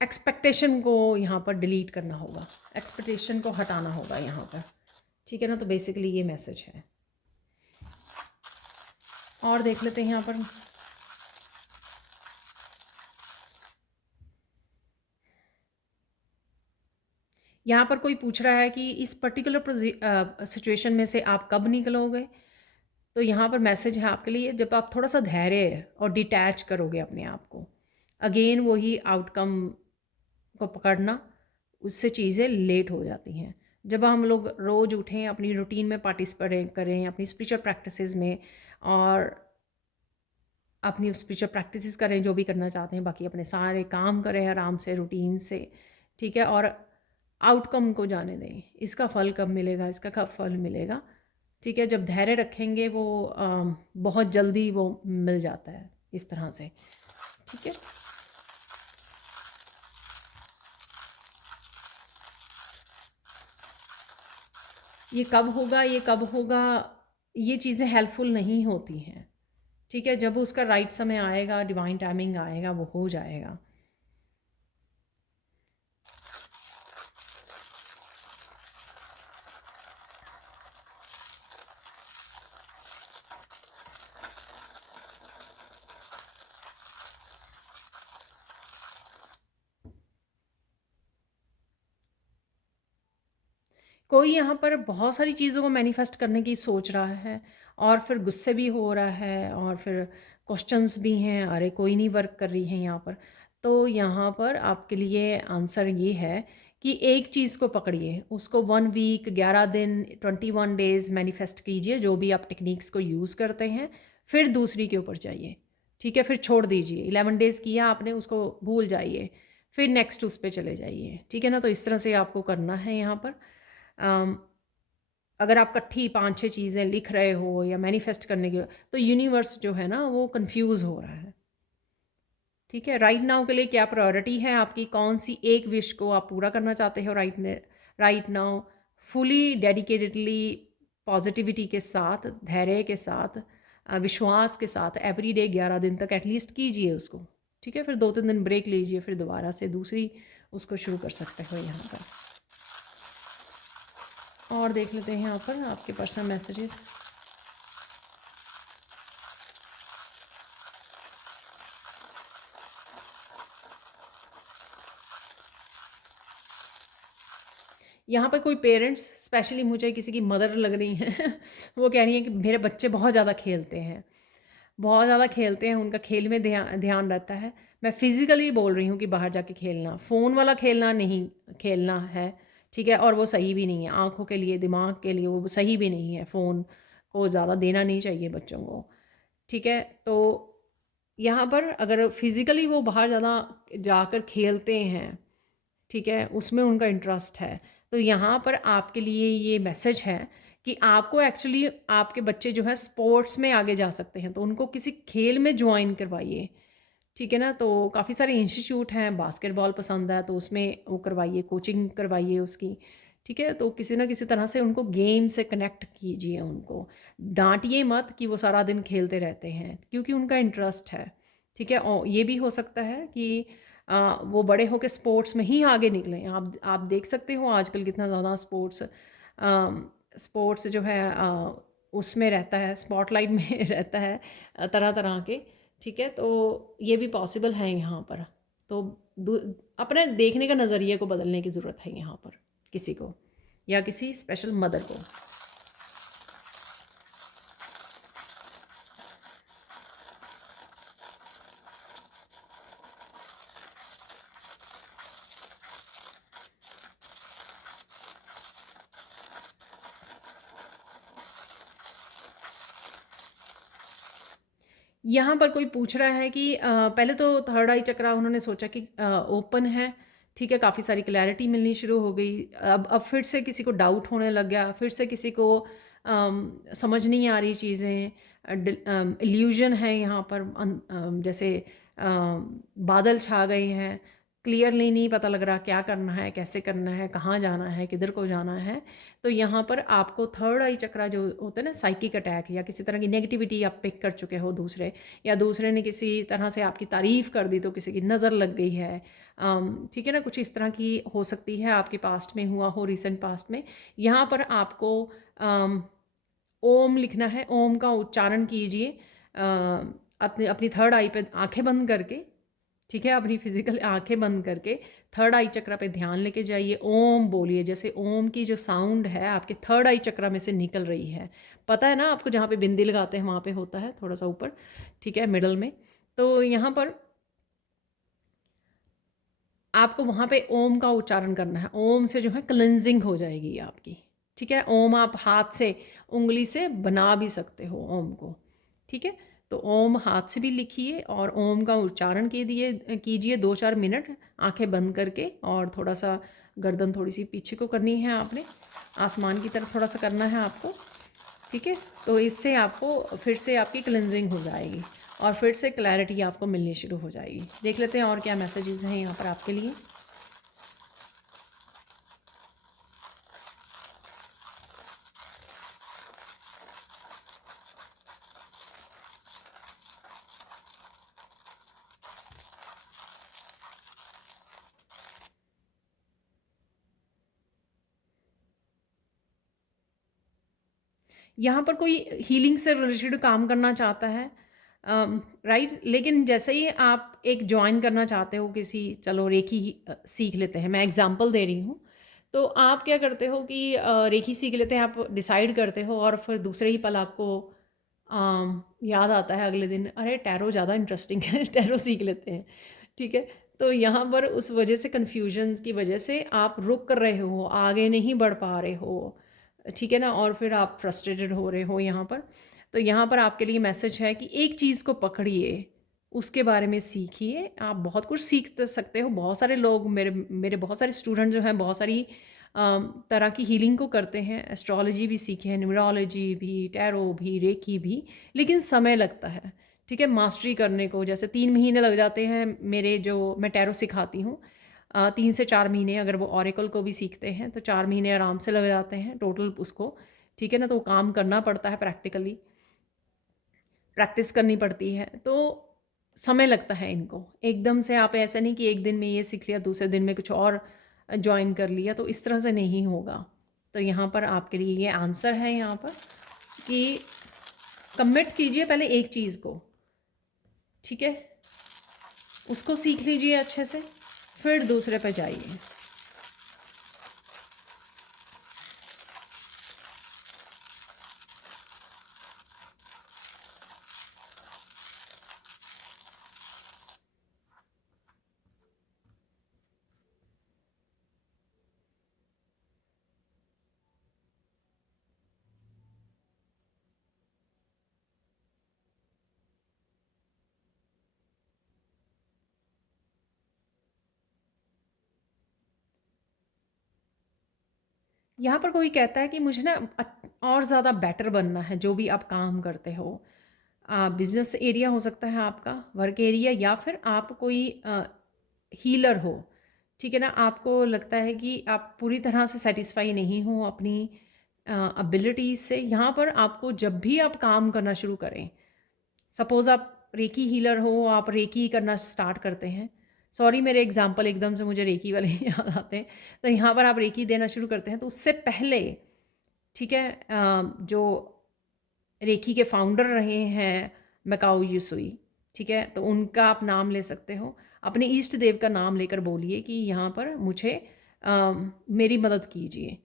एक्सपेक्टेशन को यहाँ पर डिलीट करना होगा, एक्सपेक्टेशन को हटाना होगा यहाँ पर। ठीक है ना, तो बेसिकली ये मैसेज है। और देख लेते हैं यहाँ पर। यहाँ पर कोई पूछ रहा है कि इस पर्टिकुलर सिचुएशन में से आप कब निकलोगे। तो यहाँ पर मैसेज है आपके लिए, जब आप थोड़ा सा धैर्य और डिटैच करोगे अपने आप को, अगेन वही आउटकम को पकड़ना, उससे चीज़ें लेट हो जाती हैं। जब हम लोग रोज़ उठें, अपनी रूटीन में पार्टिसिपेट करें, अपनी स्पिरिचुअल प्रैक्टिसेस में, और अपनी स्पिरिचुअल प्रैक्टिसेस करें जो भी करना चाहते हैं, बाकी अपने सारे काम करें आराम से, रूटीन से। ठीक है, और आउटकम को जाने दें, इसका फल कब मिलेगा, इसका कब फल मिलेगा। ठीक है, जब धैर्य रखेंगे वो बहुत जल्दी वो मिल जाता है इस तरह से। ठीक है, ये कब होगा, ये कब होगा, ये चीज़ें हेल्पफुल नहीं होती हैं। ठीक है, जब उसका राइट समय आएगा, डिवाइन टाइमिंग आएगा, वो हो जाएगा। कोई यहाँ पर बहुत सारी चीज़ों को मैनिफेस्ट करने की सोच रहा है, और फिर गुस्से भी हो रहा है, और फिर क्वेश्चंस भी हैं, अरे कोई नहीं वर्क कर रही है यहाँ पर। तो यहाँ पर आपके लिए आंसर ये है कि एक चीज़ को पकड़िए, उसको 1 वीक, 11 दिन, 21 डेज़ मैनिफेस्ट कीजिए, जो भी आप टेक्निक्स को यूज़ करते हैं, फिर दूसरी के ऊपर जाइए। ठीक है, फिर छोड़ दीजिए, 11 डेज़ किया आपने, उसको भूल जाइए, फिर नेक्स्ट उस पर चले जाइए। ठीक है ना, तो इस तरह से आपको करना है यहाँ पर। अगर आप इकट्ठी 5-6 चीज़ें लिख रहे हो या मैनिफेस्ट करने की, तो यूनिवर्स जो है ना वो कंफ्यूज हो रहा है। ठीक है, राइट नाउ के लिए क्या प्रायोरिटी है आपकी, कौन सी एक विश को आप पूरा करना चाहते हो right now, fully dedicatedly positivity के साथ, धैर्य के साथ, विश्वास के साथ एवरीडे 11 दिन तक एटलीस्ट कीजिए उसको। ठीक है, फिर 2-3 दिन ब्रेक लीजिए, फिर दोबारा से दूसरी उसको शुरू कर सकते हो यहाँ पर। और देख लेते हैं यहाँ पर आपके पर्सनल मैसेजेस। यहाँ पे कोई पेरेंट्स, स्पेशली मुझे किसी की मदर लग रही हैं वो कह रही हैं कि मेरे बच्चे बहुत ज़्यादा खेलते हैं, बहुत ज़्यादा खेलते हैं, उनका खेल में ध्यान रहता है। मैं फ़िज़िकली बोल रही हूँ कि बाहर जाके खेलना, फ़ोन वाला खेलना नहीं खेलना है, ठीक है, और वो सही भी नहीं है आँखों के लिए, दिमाग के लिए वो सही भी नहीं है। फ़ोन को ज़्यादा देना नहीं चाहिए बच्चों को, ठीक है। तो यहाँ पर अगर फिज़िकली वो बाहर ज़्यादा जाकर खेलते हैं, ठीक है, उसमें उनका इंटरेस्ट है, तो यहाँ पर आपके लिए ये मैसेज है कि आपको एक्चुअली आपके बच्चे जो है स्पोर्ट्स में आगे जा सकते हैं, तो उनको किसी खेल में ज्वाइन करवाइए, ठीक है ना। तो काफ़ी सारे इंस्टीट्यूट हैं, बास्केटबॉल पसंद है तो उसमें वो करवाइए, कोचिंग करवाइए उसकी, ठीक है। तो किसी ना किसी तरह से उनको गेम से कनेक्ट कीजिए, उनको डांटिए मत कि वो सारा दिन खेलते रहते हैं, क्योंकि उनका इंटरेस्ट है, ठीक है। और ये भी हो सकता है कि वो बड़े होकर स्पोर्ट्स में ही आगे निकलें। आप देख सकते हो आजकल कितना ज़्यादा स्पोर्ट्स जो है उसमें रहता है, स्पॉटलाइट में रहता है तरह तरह के, ठीक है। तो ये भी पॉसिबल है यहाँ पर। तो अपने देखने का नज़रिए को बदलने की ज़रूरत है यहाँ पर किसी को, या किसी स्पेशल मदर को। यहाँ पर कोई पूछ रहा है कि पहले तो थर्ड आई चक्रा उन्होंने सोचा कि ओपन है, ठीक है, काफ़ी सारी क्लैरिटी मिलनी शुरू हो गई। अब फिर से किसी को डाउट होने लग गया, फिर से किसी को समझ नहीं आ रही चीज़ें, इल्यूजन है यहाँ पर, जैसे बादल छा गए हैं, क्लियरली नहीं पता लग रहा क्या करना है, कैसे करना है, कहाँ जाना है, किधर को जाना है। तो यहाँ पर आपको थर्ड आई चक्रा जो होता है ना, साइकिक अटैक या किसी तरह की नेगेटिविटी आप पिक कर चुके हो दूसरे, या दूसरे ने किसी तरह से आपकी तारीफ़ कर दी तो किसी की नज़र लग गई है, ठीक है ना, कुछ इस तरह की हो सकती है, आपके पास्ट में हुआ हो, रिसेंट पास्ट में। यहाँ पर आपको ओम लिखना है, ओम का उच्चारण कीजिए अपनी अपनी थर्ड आई पे आंखें बंद करके, ठीक है, अपनी फिजिकल आंखें बंद करके थर्ड आई चक्रा पे ध्यान लेके जाइए, ओम बोलिए, जैसे ओम की जो साउंड है आपके थर्ड आई चक्रा में से निकल रही है। पता है ना आपको, जहाँ पे बिंदी लगाते हैं वहाँ पे होता है थोड़ा सा ऊपर, ठीक है, मिडल में। तो यहाँ पर आपको वहाँ पे ओम का उच्चारण करना है, ओम से जो है क्लिनजिंग हो जाएगी आपकी, ठीक है। ओम आप हाथ से, उंगली से बना भी सकते हो ओम को, ठीक है। तो ओम हाथ से भी लिखिए और ओम का उच्चारण कीजिए 2-4 मिनट आंखें बंद करके, और थोड़ा सा गर्दन थोड़ी सी पीछे को करनी है आपने, आसमान की तरफ थोड़ा सा करना है आपको, ठीक है। तो इससे आपको फिर से आपकी क्लिनजिंग हो जाएगी और फिर से क्लैरिटी आपको मिलनी शुरू हो जाएगी। देख लेते हैं और क्या मैसेजेस हैं यहाँ पर आपके लिए। यहाँ पर कोई हीलिंग से रिलेटेड काम करना चाहता है, राइट, लेकिन जैसे ही आप एक ज्वाइन करना चाहते हो किसी, चलो रेकी ही सीख लेते हैं, मैं एग्जांपल दे रही हूँ। तो आप क्या करते हो कि रेकी सीख लेते हैं, आप डिसाइड करते हो, और फिर दूसरे ही पल आपको याद आता है अगले दिन, अरे टैरो ज़्यादा इंटरेस्टिंग है टैरो सीख लेते हैं, ठीक है। तो यहाँ पर उस वजह से, कन्फ्यूजन की वजह से आप रुक कर रहे हो, आगे नहीं बढ़ पा रहे हो, ठीक है ना, और फिर आप फ्रस्ट्रेटेड हो रहे हो यहाँ पर। तो यहाँ पर आपके लिए मैसेज है कि एक चीज़ को पकड़िए, उसके बारे में सीखिए, आप बहुत कुछ सीख सकते हो। बहुत सारे लोग, मेरे बहुत सारे स्टूडेंट जो हैं बहुत सारी तरह की हीलिंग को करते हैं, एस्ट्रोलॉजी भी सीखे हैं, न्यूमरोलॉजी भी, टैरो भी, रेकी भी, लेकिन समय लगता है, ठीक है, मास्टरी करने को। जैसे 3 महीने लग जाते हैं मेरे, जो मैं टैरो सिखाती हूँ, 3 से 4 महीने। अगर वो ऑरेकल को भी सीखते हैं तो 4 महीने आराम से लग जाते हैं टोटल उसको, ठीक है ना, तो वो काम करना पड़ता है, प्रैक्टिकली प्रैक्टिस करनी पड़ती है, तो समय लगता है इनको। एकदम से आप ऐसा नहीं कि एक दिन में ये सीख लिया दूसरे दिन में कुछ और ज्वाइन कर लिया, तो इस तरह से नहीं होगा। तो यहाँ पर आपके लिए ये आंसर है यहाँ पर कि कमिट कीजिए पहले एक चीज़ को, ठीक है, उसको सीख लीजिए अच्छे से, फिर दूसरे पे जाइए। यहाँ पर कोई कहता है कि मुझे ना और ज़्यादा बेटर बनना है, जो भी आप काम करते हो, बिजनेस एरिया हो सकता है आपका, वर्क एरिया, या फिर आप कोई हीलर हो, ठीक है ना, आपको लगता है कि आप पूरी तरह से सेटिस्फाई नहीं हो अपनी एबिलिटीज़ से। यहाँ पर आपको जब भी आप काम करना शुरू करें, सपोज़ आप रेकी हीलर हो, आप रेकी करना स्टार्ट करते हैं, सॉरी मेरे एग्जांपल एकदम से मुझे रेकी वाले याद आते हैं, तो यहाँ पर आप रेकी देना शुरू करते हैं, तो उससे पहले, ठीक है, जो रेकी के फाउंडर रहे हैं मकाओ यूसुई, ठीक है, तो उनका आप नाम ले सकते हो, अपने ईष्ट देव का नाम लेकर बोलिए कि यहाँ पर मुझे मेरी मदद कीजिए,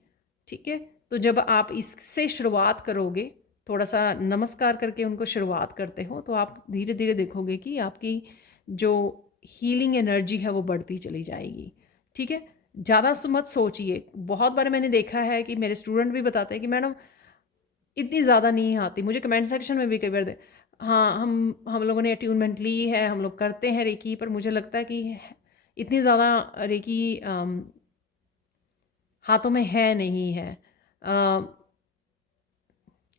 ठीक है। तो जब आप इससे शुरुआत करोगे, थोड़ा सा नमस्कार करके उनको शुरुआत करते हो, तो आप धीरे धीरे देखोगे कि आपकी जो हीलिंग एनर्जी है वो बढ़ती चली जाएगी, ठीक है। ज़्यादा मत सोचिए। बहुत बार मैंने देखा है कि मेरे स्टूडेंट भी बताते हैं कि मैडम इतनी ज़्यादा नहीं आती, मुझे कमेंट सेक्शन में भी कई बार दे, हाँ हम लोगों ने अट्यूनमेंट ली है, हम लोग करते हैं रेकी, पर मुझे लगता है कि इतनी ज़्यादा रेकी हाथों में है नहीं है।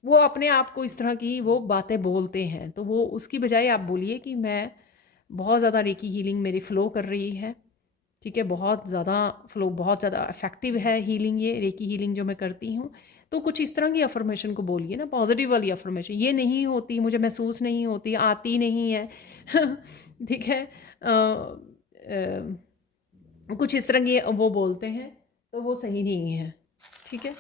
वो अपने आप को इस तरह की वो बातें बोलते हैं, तो वो उसकी बजाय आप बोलिए कि मैं बहुत ज़्यादा रेकी हीलिंग मेरी फ़्लो कर रही है, ठीक है, बहुत ज़्यादा फ़्लो, बहुत ज़्यादा इफ़ेक्टिव है हीलिंग, ये रेकी हीलिंग जो मैं करती हूँ। तो कुछ इस तरह की अफर्मेशन को बोलिए ना, पॉजिटिव वाली अफर्मेशन, ये नहीं होती, मुझे महसूस नहीं होती, आती नहीं है ठीक है, कुछ इस तरह की वो बोलते हैं, तो वो सही नहीं है, ठीक है।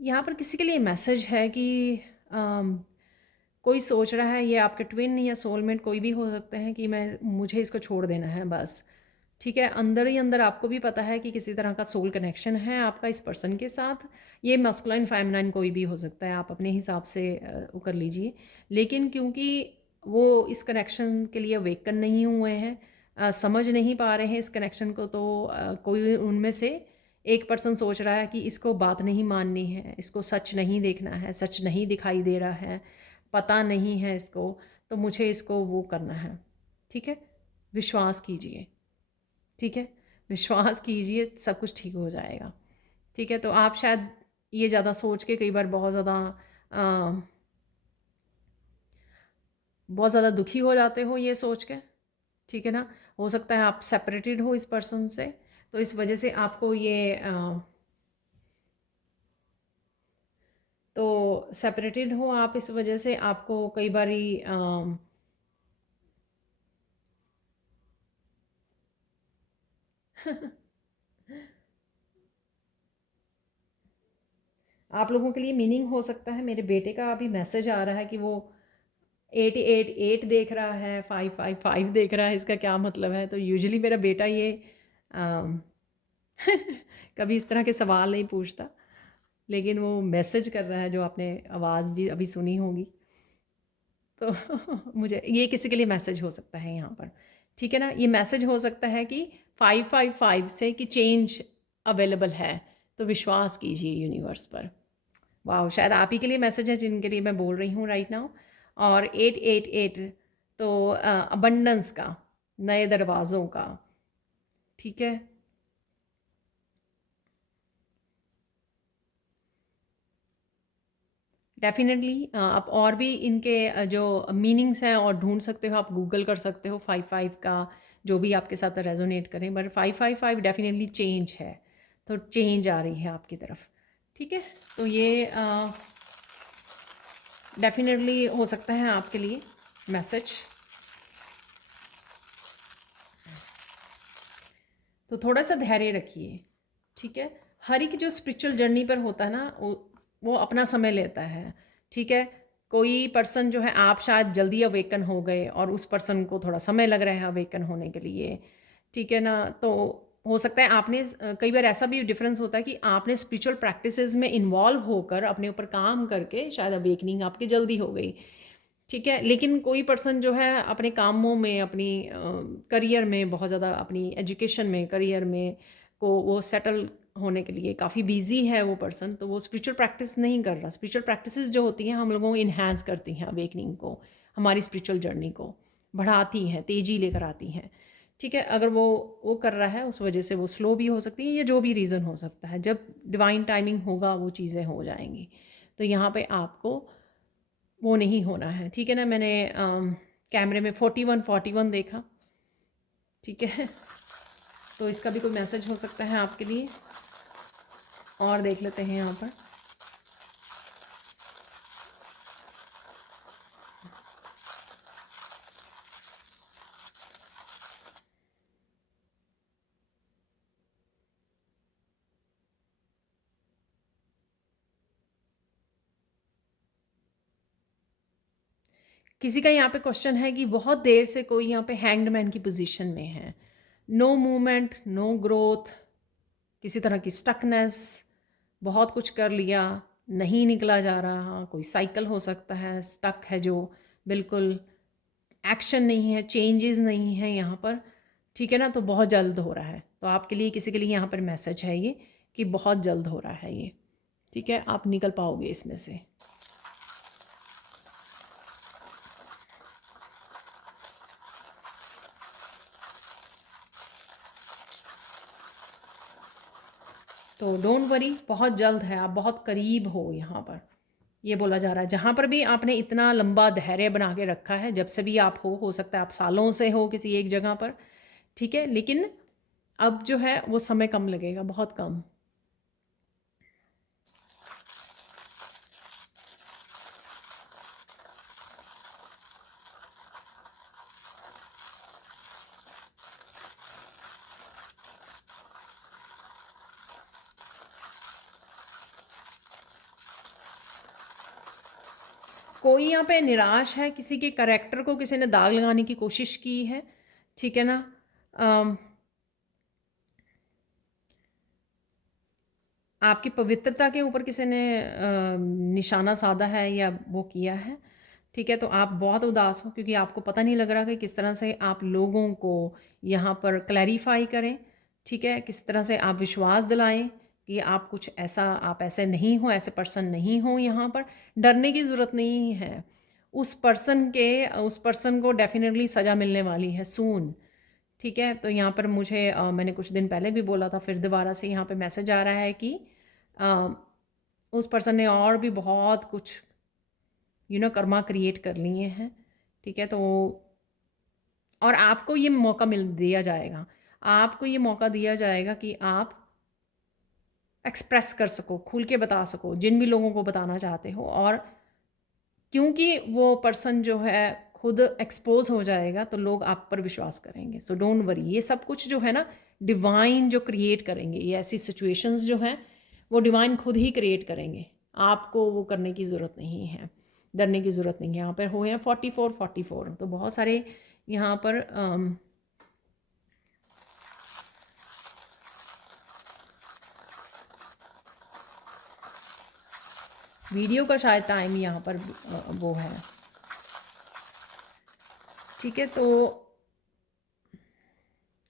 यहाँ पर किसी के लिए मैसेज है कि अम, कोई सोच रहा है, ये आपके ट्विन या सोलमेट कोई भी हो सकते हैं, कि मैं मुझे इसको छोड़ देना है बस, ठीक है। अंदर ही अंदर आपको भी पता है कि किसी तरह का सोल कनेक्शन है आपका इस पर्सन के साथ। ये मस्कुलाइन फेमिनाइन कोई भी हो सकता है, आप अपने हिसाब से वो कर लीजिए। लेकिन क्योंकि वो इस कनेक्शन के लिए अवेकन नहीं हुए हैं, समझ नहीं पा रहे हैं इस कनेक्शन को, तो कोई उनमें से एक पर्सन सोच रहा है कि इसको बात नहीं माननी है, इसको सच नहीं देखना है, सच नहीं दिखाई दे रहा है, पता नहीं है इसको, तो मुझे इसको वो करना है, ठीक है। विश्वास कीजिए, ठीक है, विश्वास कीजिए, सब कुछ ठीक हो जाएगा, ठीक है। तो आप शायद ये ज़्यादा सोच के कई बार बहुत ज़्यादा दुखी हो जाते हो ये सोच के, ठीक है ना। हो सकता है आप सेपरेटेड हो इस पर्सन से, तो इस वजह से आपको ये तो सेपरेटेड हो आप, इस वजह से आपको कई बारी आप लोगों के लिए मीनिंग हो सकता है। मेरे बेटे का अभी मैसेज आ रहा है कि वो 888 देख रहा है, 555 देख रहा है, इसका क्या मतलब है। तो यूजुअली मेरा बेटा ये अम, कभी इस तरह के सवाल नहीं पूछता, लेकिन वो मैसेज कर रहा है, जो आपने आवाज़ भी अभी सुनी होगी। तो मुझे ये किसी के लिए मैसेज हो सकता है यहाँ पर, ठीक है ना। ये मैसेज हो सकता है कि 555 से कि चेंज अवेलेबल है, तो विश्वास कीजिए यूनिवर्स पर। वाह, शायद आप ही के लिए मैसेज है जिनके लिए मैं बोल रही हूँ राइट नाउ। और 888 तो अबंडेंस का, नए दरवाज़ों का, ठीक है। डेफिनेटली आप और भी इनके जो मीनिंग्स हैं और ढूंढ सकते हो, आप गूगल कर सकते हो 55 का, जो भी आपके साथ रेजोनेट करें, बट 555 डेफिनेटली चेंज है, तो चेंज आ रही है आपकी तरफ, ठीक है। तो ये डेफिनेटली हो सकता है आपके लिए मैसेज। तो थोड़ा सा धैर्य रखिए, ठीक है। हर एक जो स्पिरिचुअल जर्नी पर होता है ना, वो अपना समय लेता है, ठीक है। कोई पर्सन जो है, आप शायद जल्दी अवेकन हो गए और उस पर्सन को थोड़ा समय लग रहा है अवेकन होने के लिए, ठीक है ना। तो हो सकता है आपने कई बार ऐसा भी डिफरेंस होता है कि आपने स्पिरिचुअल प्रैक्टिसेस में इन्वॉल्व होकर अपने ऊपर काम करके शायद अवेकनिंग आपकी जल्दी हो गई, ठीक है। लेकिन कोई पर्सन जो है अपने कामों में, अपनी करियर में बहुत ज़्यादा, अपनी एजुकेशन में, करियर में को वो सेटल होने के लिए काफ़ी बिजी है वो पर्सन, तो वो स्पिरिचुअल प्रैक्टिस नहीं कर रहा। स्पिरिचुअल प्रैक्टिसेस जो होती हैं हम लोगों को इन्हांस करती हैं अवेकनिंग को, हमारी स्पिरिचुअल जर्नी को बढ़ाती हैं, तेज़ी लेकर आती हैं, ठीक है। अगर वो कर रहा है, उस वजह से वो स्लो भी हो सकती है, या जो भी रीज़न हो सकता है, जब डिवाइन टाइमिंग होगा वो चीज़ें हो जाएंगी। तो यहाँ पे आपको वो नहीं होना है, ठीक है ना। मैंने कैमरे में 4141 देखा, ठीक है। तो इसका भी कोई मैसेज हो सकता है आपके लिए, और देख लेते हैं यहाँ पर। किसी का यहाँ पे क्वेश्चन है कि बहुत देर से कोई यहाँ पे हैंग्ड मैन की पोजीशन में है, नो मूवमेंट, नो ग्रोथ, किसी तरह की स्टकनेस, बहुत कुछ कर लिया, नहीं निकला जा रहा। कोई साइकिल हो सकता है, स्टक है जो, बिल्कुल एक्शन नहीं है, चेंजेस नहीं है यहाँ पर, ठीक है ना। तो बहुत जल्द हो रहा है, तो आपके लिए, किसी के लिए यहाँ पर मैसेज है ये कि बहुत जल्द हो रहा है ये, ठीक है। आप निकल पाओगे इसमें से। तो डोंट वरी, बहुत जल्द है, आप बहुत करीब हो यहाँ पर, ये बोला जा रहा है। जहाँ पर भी आपने इतना लंबा धैर्य बना के रखा है, जब से भी आप हो सकता है आप सालों से हो किसी एक जगह पर, ठीक है। लेकिन अब जो है वो समय कम लगेगा, बहुत कम। कोई यहाँ पे निराश है, किसी के करेक्टर को किसी ने दाग लगाने की कोशिश की है, ठीक है ना। आपकी पवित्रता के ऊपर किसी ने निशाना साधा है या वो किया है, ठीक है। तो आप बहुत उदास हो, क्योंकि आपको पता नहीं लग रहा कि किस तरह से आप लोगों को यहाँ पर क्लैरिफाई करें, ठीक है। किस तरह से आप विश्वास दिलाएं कि आप कुछ ऐसा, आप ऐसे नहीं हो, ऐसे पर्सन नहीं हो। यहाँ पर डरने की ज़रूरत नहीं है। उस पर्सन को डेफिनेटली सज़ा मिलने वाली है सून, ठीक है। तो यहाँ पर मुझे मैंने कुछ दिन पहले भी बोला था, फिर दोबारा से यहाँ पे मैसेज आ रहा है कि उस पर्सन ने और भी बहुत कुछ कर्मा क्रिएट कर लिए हैं, ठीक है। तो और आपको ये मौका मिल दिया जाएगा, आपको ये मौका दिया जाएगा कि आप एक्सप्रेस कर सको, खुल के बता सको जिन भी लोगों को बताना चाहते हो। और क्योंकि वो पर्सन जो है खुद एक्सपोज हो जाएगा, तो लोग आप पर विश्वास करेंगे। सो डोंट वरी, ये सब कुछ जो है ना डिवाइन जो क्रिएट करेंगे, ये ऐसी सिचुएशंस जो हैं वो डिवाइन खुद ही क्रिएट करेंगे। आपको वो करने की ज़रूरत नहीं है, डरने की ज़रूरत नहीं है। यहाँ पर हुए हैं 44 तो बहुत सारे यहाँ पर वीडियो का शायद टाइम यहाँ पर वो है, ठीक है, तो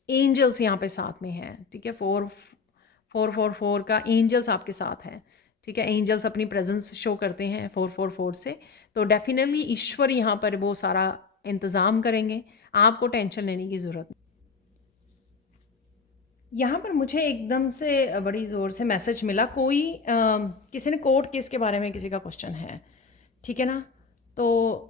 एंजल्स यहाँ पे साथ में हैं, ठीक है, 444 का एंजल्स आपके साथ हैं, ठीक है, एंजल्स अपनी प्रेजेंस शो करते हैं 444 से, तो डेफिनेटली ईश्वर यहाँ पर वो सारा इंतज़ाम करेंगे, आपको टेंशन लेने की ज़रूरत नहीं। यहाँ पर मुझे एकदम से बड़ी ज़ोर से मैसेज मिला, कोई किसी ने कोर्ट केस के बारे में किसी का क्वेश्चन है, ठीक है ना, तो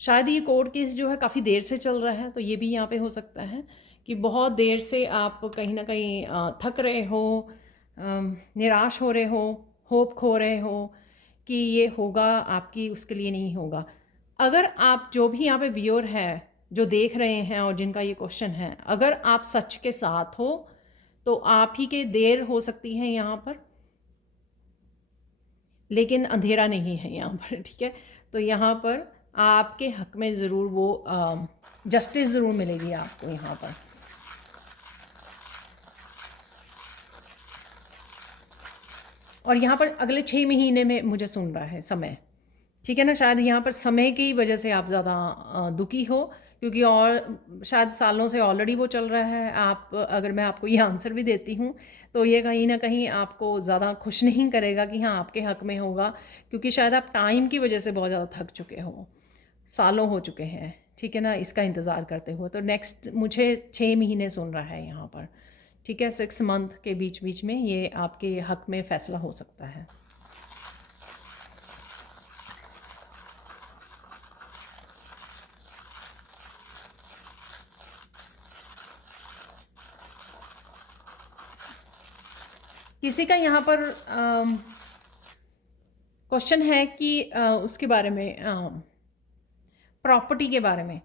शायद ये कोर्ट केस जो है काफ़ी देर से चल रहा है, तो ये भी यहाँ पे हो सकता है कि बहुत देर से आप कहीं ना कहीं थक रहे हो, निराश हो रहे हो, होप खो रहे हो कि ये होगा, आपकी उसके लिए नहीं होगा। अगर आप जो भी यहाँ पे व्यूअर है जो देख रहे हैं और जिनका ये क्वेश्चन है, अगर आप सच के साथ हो तो आप ही के देर हो सकती है यहाँ पर, लेकिन अंधेरा नहीं है यहाँ पर, ठीक है, तो यहाँ पर आपके हक में ज़रूर वो जस्टिस ज़रूर मिलेगी आपको यहाँ पर। और यहाँ पर अगले 6 महीने में मुझे सुन रहा है समय, ठीक है ना, शायद यहाँ पर समय की वजह से आप ज़्यादा दुखी हो, क्योंकि और शायद सालों से ऑलरेडी वो चल रहा है। आप अगर मैं आपको ये आंसर भी देती हूँ तो ये कहीं ना कहीं आपको ज़्यादा खुश नहीं करेगा कि हाँ आपके हक में होगा, क्योंकि शायद आप टाइम की वजह से बहुत ज़्यादा थक चुके हो, सालों हो चुके हैं, ठीक है ना, इसका इंतज़ार करते हुए। तो नेक्स्ट मुझे 6 महीने सुन रहा है यहाँ पर, ठीक है, 6 मंथ के बीच बीच में ये आपके हक में फ़ैसला हो सकता है। किसी का यहाँ पर क्वेश्चन है कि उसके बारे में, प्रॉपर्टी के बारे में,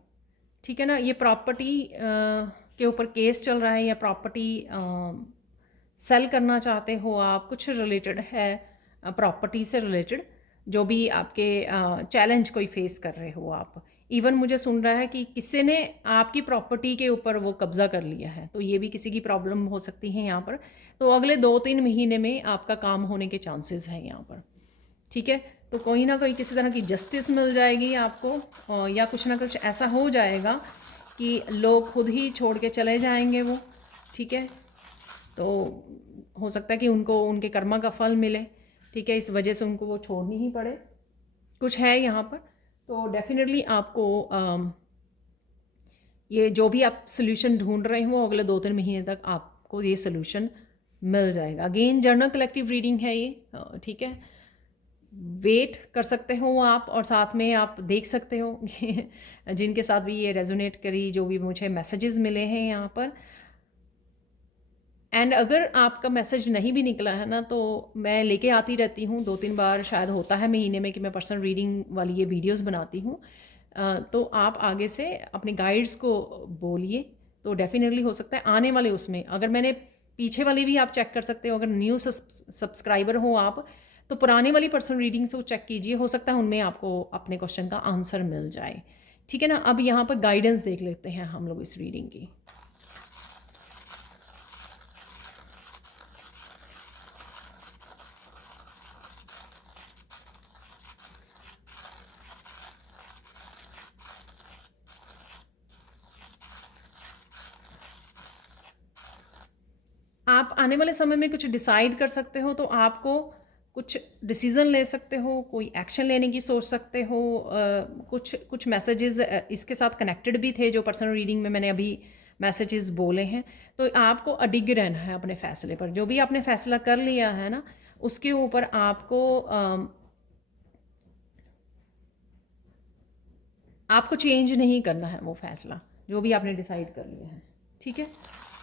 ठीक है ना, ये प्रॉपर्टी के ऊपर केस चल रहा है या प्रॉपर्टी सेल करना चाहते हो आप, कुछ रिलेटेड है प्रॉपर्टी से रिलेटेड, जो भी आपके चैलेंज कोई फेस कर रहे हो आप। इवन मुझे सुन रहा है कि किसी ने आपकी प्रॉपर्टी के ऊपर वो कब्ज़ा कर लिया है, तो ये भी किसी की प्रॉब्लम हो सकती है यहाँ पर। तो अगले 2-3 महीने में आपका काम होने के चांसेस हैं यहाँ पर, ठीक है, तो कोई ना कोई किसी तरह की जस्टिस मिल जाएगी आपको, या कुछ ना कुछ ऐसा हो जाएगा कि लोग खुद ही छोड़ के चले जाएंगे वो, ठीक है, तो हो सकता है कि उनको उनके कर्मा का फल मिले, ठीक है, इस वजह से उनको वो छोड़नी ही पड़े, कुछ है यहाँ पर। तो डेफिनेटली आपको ये जो भी आप सोल्यूशन ढूंढ रहे हो अगले 2-3 महीने तक आपको ये सोल्यूशन मिल जाएगा। अगेन जर्नल कलेक्टिव रीडिंग है ये, ठीक है, वेट कर सकते हो आप, और साथ में आप देख सकते हो जिनके साथ भी ये रेजोनेट करी, जो भी मुझे मैसेजेस मिले हैं यहाँ पर। एंड अगर आपका मैसेज नहीं भी निकला है ना, तो मैं लेके आती रहती हूँ, 2-3 बार शायद होता है महीने में कि मैं पर्सनल रीडिंग वाली ये वीडियोस बनाती हूँ, तो आप आगे से अपने गाइड्स को बोलिए, तो डेफिनेटली हो सकता है आने वाले उसमें, अगर मैंने पीछे वाली भी आप चेक कर सकते हो, अगर न्यू सब्सक्राइबर हो आप तो पुरानी वाली पर्सनल रीडिंग्स को चेक कीजिए, हो सकता है उनमें आपको अपने क्वेश्चन का आंसर मिल जाए, ठीक है ना। अब यहाँ पर गाइडेंस देख लेते हैं हम लोग इस रीडिंग की। आप आने वाले समय में कुछ डिसाइड कर सकते हो, तो आपको कुछ डिसीज़न ले सकते हो, कोई एक्शन लेने की सोच सकते हो। कुछ मैसेजेस इसके साथ कनेक्टेड भी थे जो पर्सनल रीडिंग में मैंने अभी मैसेजेस बोले हैं। तो आपको अडिग रहना है अपने फ़ैसले पर, जो भी आपने फ़ैसला कर लिया है ना उसके ऊपर आपको चेंज नहीं करना है वो फ़ैसला जो भी आपने डिसाइड कर लिया है, ठीक है।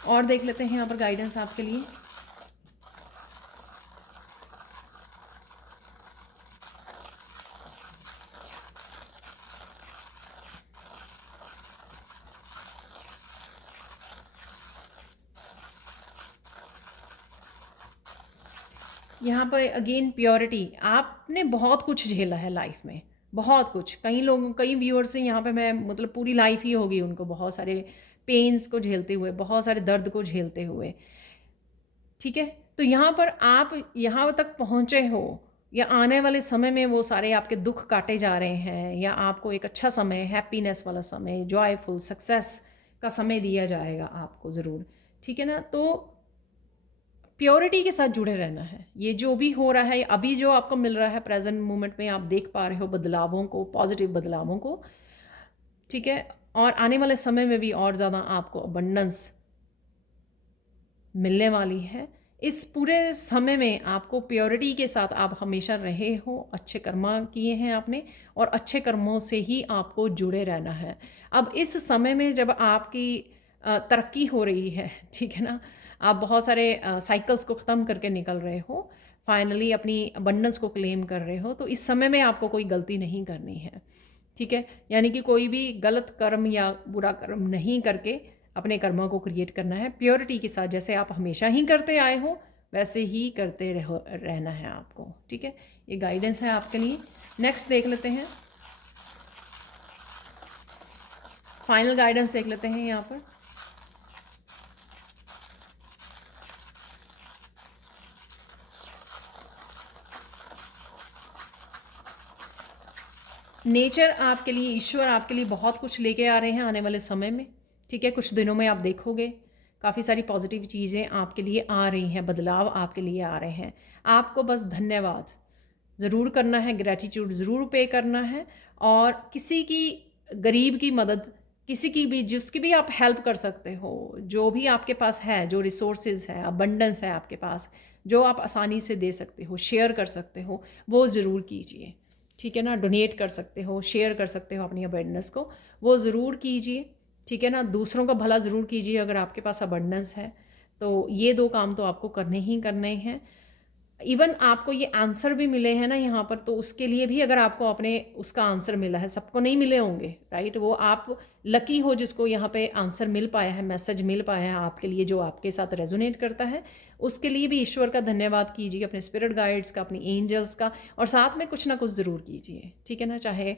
और देख लेते हैं यहाँ पर गाइडेंस आपके लिए। यहाँ पर अगेन प्योरिटी, आपने बहुत कुछ झेला है लाइफ में, बहुत कुछ। कई लोग, कई व्यूअर्स से यहाँ पे मैं मतलब पूरी लाइफ ही होगी उनको बहुत सारे पेन्स को झेलते हुए, बहुत सारे दर्द को झेलते हुए, ठीक है। तो यहाँ पर आप यहाँ तक पहुँचे हो, या आने वाले समय में वो सारे आपके दुख काटे जा रहे हैं, या आपको एक अच्छा समय, हैप्पीनेस वाला समय, जॉयफुल सक्सेस का समय दिया जाएगा आपको ज़रूर, ठीक है ना। तो प्योरिटी के साथ जुड़े रहना है। ये जो भी हो रहा है अभी, जो आपको मिल रहा है प्रेजेंट मोमेंट में, आप देख पा रहे हो बदलावों को, पॉजिटिव बदलावों को, ठीक है। और आने वाले समय में भी और ज़्यादा आपको अबंडेंस मिलने वाली है। इस पूरे समय में आपको प्योरिटी के साथ आप हमेशा रहे हो, अच्छे कर्म किए हैं आपने, और अच्छे कर्मों से ही आपको जुड़े रहना है। अब इस समय में जब आपकी तरक्की हो रही है, ठीक है ना, आप बहुत सारे साइकिल्स को ख़त्म करके निकल रहे हो, फाइनली अपनी अबंडेंस को क्लेम कर रहे हो, तो इस समय में आपको कोई गलती नहीं करनी है, ठीक है। यानी कि कोई भी गलत कर्म या बुरा कर्म नहीं करके अपने कर्मों को क्रिएट करना है प्योरिटी के साथ, जैसे आप हमेशा ही करते आए हो वैसे ही करते रहना है आपको, ठीक है। ये गाइडेंस है आपके लिए। नेक्स्ट देख लेते हैं, फाइनल गाइडेंस देख लेते हैं यहाँ पर। नेचर आपके लिए, ईश्वर आपके लिए बहुत कुछ लेके आ रहे हैं आने वाले समय में, ठीक है। कुछ दिनों में आप देखोगे काफ़ी सारी पॉजिटिव चीज़ें आपके लिए आ रही हैं, बदलाव आपके लिए आ रहे हैं। आपको बस धन्यवाद ज़रूर करना है, ग्रैटिट्यूड ज़रूर पे करना है, और किसी की गरीब की मदद, किसी की भी, जिसकी भी आप हेल्प कर सकते हो, जो भी आपके पास है, जो रिसोर्सेज है, अबंडेंस है आपके पास, जो आप आसानी से दे सकते हो, शेयर कर सकते हो, वो ज़रूर कीजिए, ठीक है ना। डोनेट कर सकते हो, शेयर कर सकते हो अपनी अबंडेंस को, वो ज़रूर कीजिए, ठीक है ना। दूसरों का भला ज़रूर कीजिए अगर आपके पास अबंडेंस है तो। ये दो काम तो आपको करने ही करने हैं। इवन आपको ये आंसर भी मिले हैं ना यहाँ पर, तो उसके लिए भी अगर आपको अपने उसका आंसर मिला है, सबको नहीं मिले होंगे, राइट, वो आप लकी हो जिसको यहाँ पे आंसर मिल पाया है, मैसेज मिल पाया है आपके लिए जो आपके साथ रेजोनेट करता है। उसके लिए भी ईश्वर का धन्यवाद कीजिए, अपने स्पिरिट गाइड्स का, अपनी एंजल्स का, और साथ में कुछ ना कुछ ज़रूर कीजिए, ठीक है ना। चाहे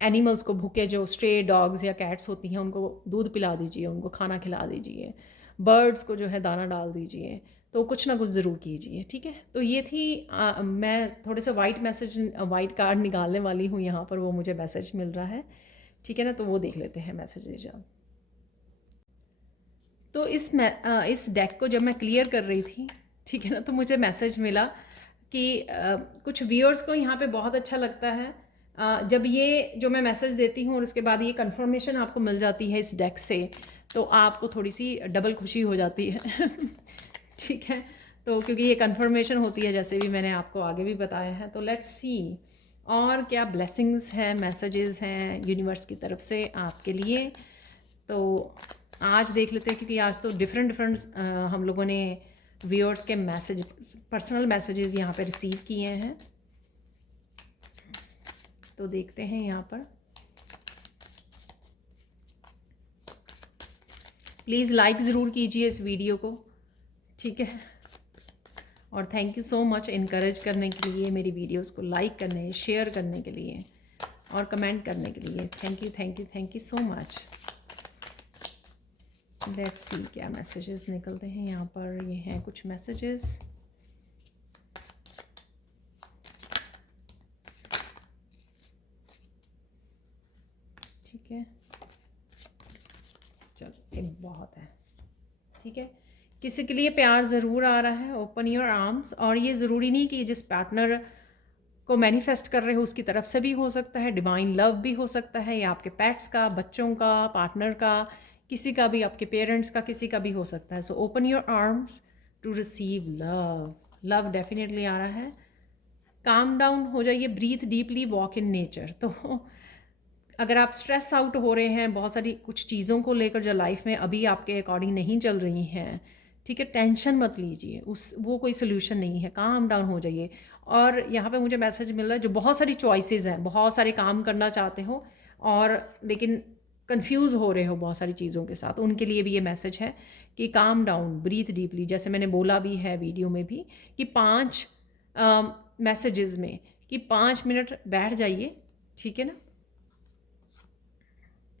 एनिमल्स को, भूखे जो स्ट्रे डॉग्स या कैट्स होती हैं उनको दूध पिला दीजिए, उनको खाना खिला दीजिए, बर्ड्स को जो है दाना डाल दीजिए, तो कुछ ना कुछ ज़रूर कीजिए, ठीक है। तो ये थी मैं थोड़े से वाइट कार्ड निकालने वाली हूँ यहाँ पर, वो मुझे मैसेज मिल रहा है, ठीक है ना। तो वो देख लेते हैं मैसेजेज अब। तो इस डेक को जब मैं क्लियर कर रही थी, ठीक है ना, तो मुझे मैसेज मिला कि कुछ व्यूअर्स को यहाँ पे बहुत अच्छा लगता है जब ये जो मैं मैसेज देती हूँ और उसके बाद ये कंफर्मेशन आपको मिल जाती है इस डेक से, तो आपको थोड़ी सी डबल खुशी हो जाती है ठीक है। तो क्योंकि ये कंफर्मेशन होती है, जैसे भी मैंने आपको आगे भी बताया है। तो लेट्स सी और क्या ब्लेसिंग्स हैं, मैसेजेस हैं यूनिवर्स की तरफ से आपके लिए। तो आज देख लेते हैं, क्योंकि आज तो डिफरेंट हम लोगों ने व्यूअर्स के मैसेज, पर्सनल मैसेजेस यहाँ पे रिसीव किए हैं। तो देखते हैं यहाँ पर। प्लीज़ लाइक ज़रूर कीजिए इस वीडियो को, ठीक है। और thank you so much encourage करने के लिए, मेरी वीडियोस को लाइक करने, शेयर करने के लिए और कमेंट करने के लिए। Thank you so much. Let's see क्या मैसेजेस निकलते हैं यहाँ पर। ये हैं कुछ मैसेजेस। ठीक है, चलो ये बहुत है, ठीक है। किसी के लिए प्यार ज़रूर आ रहा है, ओपन योर आर्म्स। और ये ज़रूरी नहीं कि जिस पार्टनर को मैनिफेस्ट कर रहे हो उसकी तरफ से भी हो सकता है, डिवाइन लव भी हो सकता है, या आपके पेट्स का, बच्चों का, पार्टनर का, किसी का भी, आपके पेरेंट्स का, किसी का भी हो सकता है। So open your arms to receive love. Love definitely आ रहा है। काम डाउन हो जाइए, breathe deeply, walk in nature. तो अगर आप स्ट्रेस आउट हो रहे हैं बहुत सारी कुछ चीज़ों को लेकर जो लाइफ में अभी आपके अकॉर्डिंग नहीं चल रही हैं, ठीक है, टेंशन मत लीजिए, वो कोई सोल्यूशन नहीं है। काम डाउन हो जाइए। और यहाँ पे मुझे मैसेज मिल रहा है जो बहुत सारी चॉइसेस हैं, बहुत सारे काम करना चाहते हो और लेकिन कंफ्यूज हो रहे हो बहुत सारी चीज़ों के साथ, उनके लिए भी ये मैसेज है कि काम डाउन, ब्रीथ डीपली। जैसे मैंने बोला भी है वीडियो में भी कि 5 मैसेजेस में कि 5 मिनट बैठ जाइए, ठीक है ना,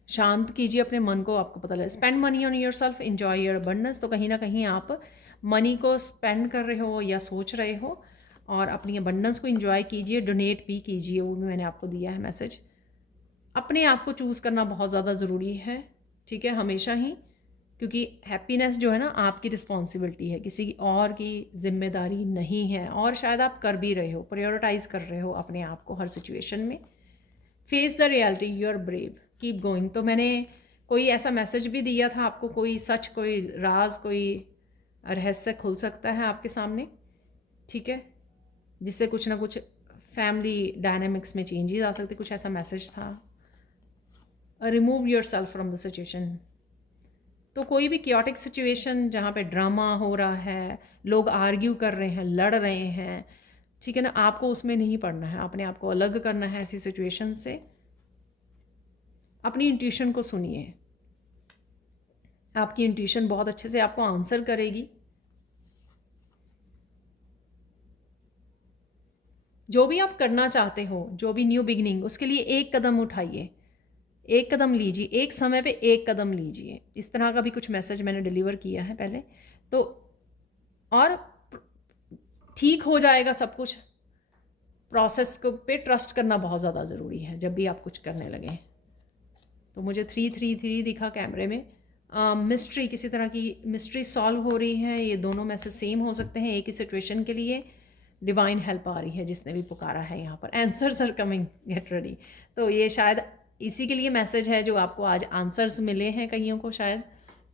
शांत कीजिए अपने मन को। आपको पता लगे, spend money on your self, enjoy your abundance. तो कहीं ना कहीं आप मनी को स्पेंड कर रहे हो या सोच रहे हो, और अपनी अबंडेंस को एंजॉय कीजिए, डोनेट भी कीजिए, वो भी मैंने आपको दिया है मैसेज। अपने आप को चूज़ करना बहुत ज़्यादा ज़रूरी है, ठीक है, हमेशा ही, क्योंकि हैप्पीनेस जो है ना आपकी रिस्पॉन्सिबिलिटी है, किसी की और की जिम्मेदारी नहीं है। और शायद आप कर भी रहे हो, प्रायोरिटाइज कर रहे हो अपने आप को हर सिचुएशन में। Face the reality, you are brave, keep going. तो मैंने कोई ऐसा मैसेज भी दिया था आपको, कोई सच, कोई राज, कोई रहस्य खुल सकता है आपके सामने, ठीक है, जिससे कुछ ना कुछ फैमिली डायनामिक्स में चेंजेस आ सकते, कुछ ऐसा मैसेज था। Remove your self from the situation. तो कोई भी क्योटिक सिचुएशन जहाँ पे ड्रामा हो रहा है, लोग आर्ग्यू कर रहे हैं, लड़ रहे हैं, ठीक है ना, आपको उसमें नहीं पड़ना है, अपने आप को अलग करना है ऐसी सिचुएशन से। अपनी इंट्यूशन को सुनिए, आपकी इंट्यूशन बहुत अच्छे से आपको आंसर करेगी। जो भी आप करना चाहते हो, जो भी न्यू बिगिनिंग, उसके लिए एक कदम उठाइए, एक कदम लीजिए, एक समय पे एक कदम लीजिए। इस तरह का भी कुछ मैसेज मैंने डिलीवर किया है पहले तो। और ठीक हो जाएगा सब कुछ। प्रोसेस को पे ट्रस्ट करना बहुत ज़्यादा ज़रूरी है जब भी आप कुछ करने लगें। तो मुझे 333 दिखा कैमरे में। मिस्ट्री, किसी तरह की मिस्ट्री सॉल्व हो रही है। ये दोनों मैसेज सेम हो सकते हैं एक ही सिचुएशन के लिए। डिवाइन हेल्प आ रही है जिसने भी पुकारा है यहाँ पर। Answers are coming, get ready. तो ये शायद इसी के लिए मैसेज है जो आपको आज आंसर्स मिले हैं कईयों को शायद,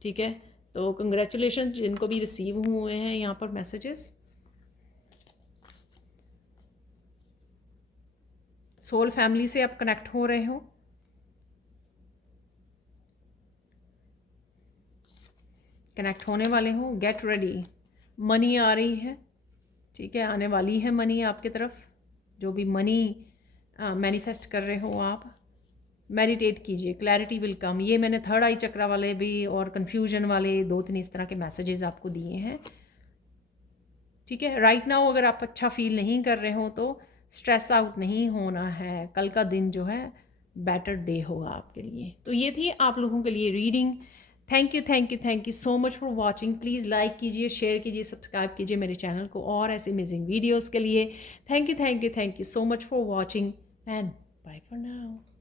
ठीक है। तो कंग्रेचुलेशन जिनको भी रिसीव हुए हैं यहाँ पर मैसेजेस। सोल फैमिली से आप कनेक्ट हो रहे हो, कनेक्ट होने वाले हो। गेट रेडी, मनी आ रही है, ठीक है, आने वाली है मनी आपकी तरफ। जो भी मनी मैनिफेस्ट कर रहे हो आप, मेडिटेट कीजिए, क्लैरिटी विल कम। ये मैंने थर्ड आई चक्रा वाले भी और कन्फ्यूजन वाले 2-3 इस तरह के मैसेजेस आपको दिए हैं, ठीक है। राइट नाउ अगर आप अच्छा फील नहीं कर रहे हो तो स्ट्रेस आउट नहीं होना है। कल का दिन जो है बेटर डे होगा आपके लिए। तो ये थी आप लोगों के लिए reading. Thank you, thank you, thank you so much for watching. Please like कीजिए, शेयर कीजिए, सब्सक्राइब कीजिए मेरे चैनल को और ऐसे अमेजिंग वीडियोज़ के लिए। Thank you, thank you, thank you so much for watching and bye for now.